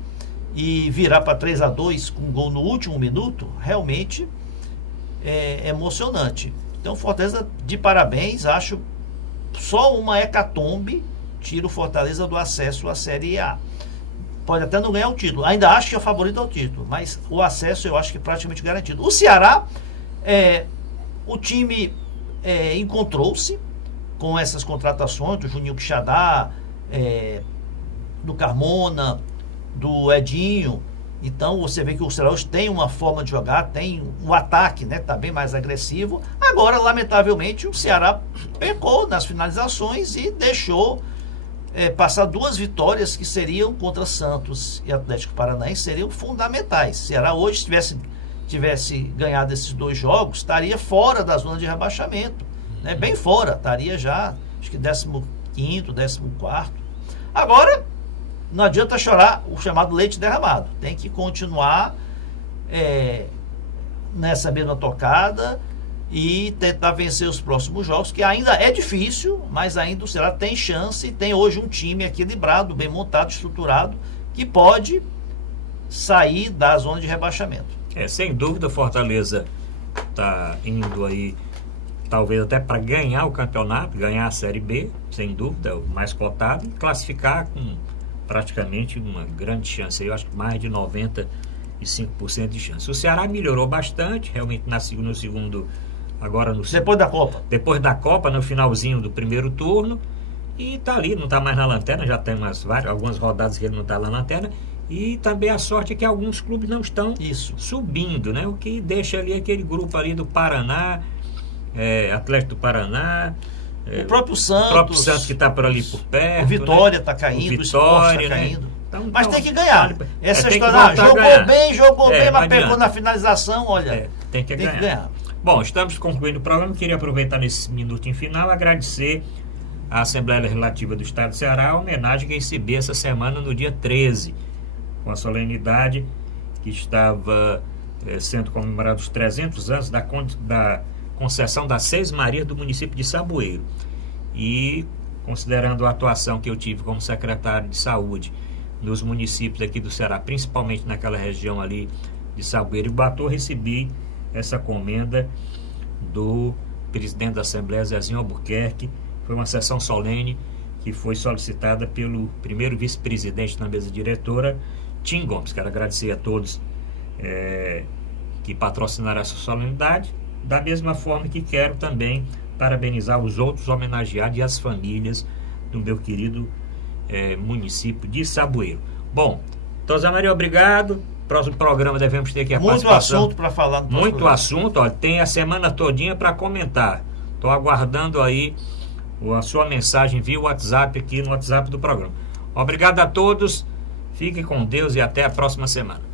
e virar para 3-2 com um gol no último minuto, realmente é emocionante. Então, Fortaleza, de parabéns, acho só uma hecatombe tira o Fortaleza do acesso à Série A. Pode até não ganhar o título, ainda acho que é o favorito ao título, mas o acesso eu acho que é praticamente garantido. O Ceará, o time encontrou-se com essas contratações do Juninho Quixadá, do Carmona, do Edinho. Então você vê que o Ceará hoje tem uma forma de jogar, tem um ataque, né, tá bem mais agressivo. Agora, lamentavelmente, o Ceará pecou nas finalizações e deixou passar 2 vitórias que seriam contra Santos e Atlético Paranaense, seriam fundamentais. O Ceará hoje, se tivesse ganhado esses 2 jogos, estaria fora da zona de rebaixamento, né, bem fora, estaria já, acho que 15º, 14º. Agora, não adianta chorar o chamado leite derramado. Tem que continuar nessa mesma tocada e tentar vencer os próximos jogos, que ainda é difícil, mas ainda o Ceará tem chance e tem hoje um time equilibrado, bem montado, estruturado, que pode sair da zona de rebaixamento. Sem dúvida, Fortaleza está indo aí, talvez até para ganhar o campeonato, ganhar a Série B, sem dúvida, o mais cotado, e classificar com praticamente uma grande chance, eu acho que mais de 95% de chance. O Ceará melhorou bastante, realmente no segundo, agora no depois da Copa, no finalzinho do primeiro turno, e está ali, não está mais na lanterna, já tem algumas rodadas que ele não está na lanterna, e também a sorte é que alguns clubes não estão subindo, né? O que deixa ali aquele grupo ali do Paraná, Atlético do Paraná, o próprio Santos que está por ali por perto, o Vitória está caindo, o Sport está caindo, né? Mas tem que ganhar. Essa história, jogou bem, mas pegou na finalização, olha, tem que ganhar. Bom, estamos concluindo o programa. Queria aproveitar nesse minutinho final, agradecer à Assembleia Legislativa do Estado do Ceará a homenagem que recebi essa semana no dia 13, com a solenidade que estava sendo comemorados os 300 anos da concessão das 6 Marias do município de Saboeiro. E considerando a atuação que eu tive como secretário de saúde nos municípios aqui do Ceará, principalmente naquela região ali de Saboeiro e Ubatuba, recebi essa comenda do presidente da Assembleia, Zezinho Albuquerque. Foi uma sessão solene que foi solicitada pelo primeiro vice-presidente na mesa diretora, Tim Gomes. Quero agradecer a todos que patrocinaram essa solenidade, da mesma forma que quero também parabenizar os outros homenageados e as famílias do meu querido município de Saboeiro. Bom, Então, Zé Maria, obrigado. Próximo programa devemos ter aqui a muito assunto para falar. Muito programa. assunto, ó, tem a semana todinha para comentar. Estou aguardando aí a sua mensagem via WhatsApp aqui no WhatsApp do programa. Obrigado a todos, fiquem com Deus e até a próxima semana.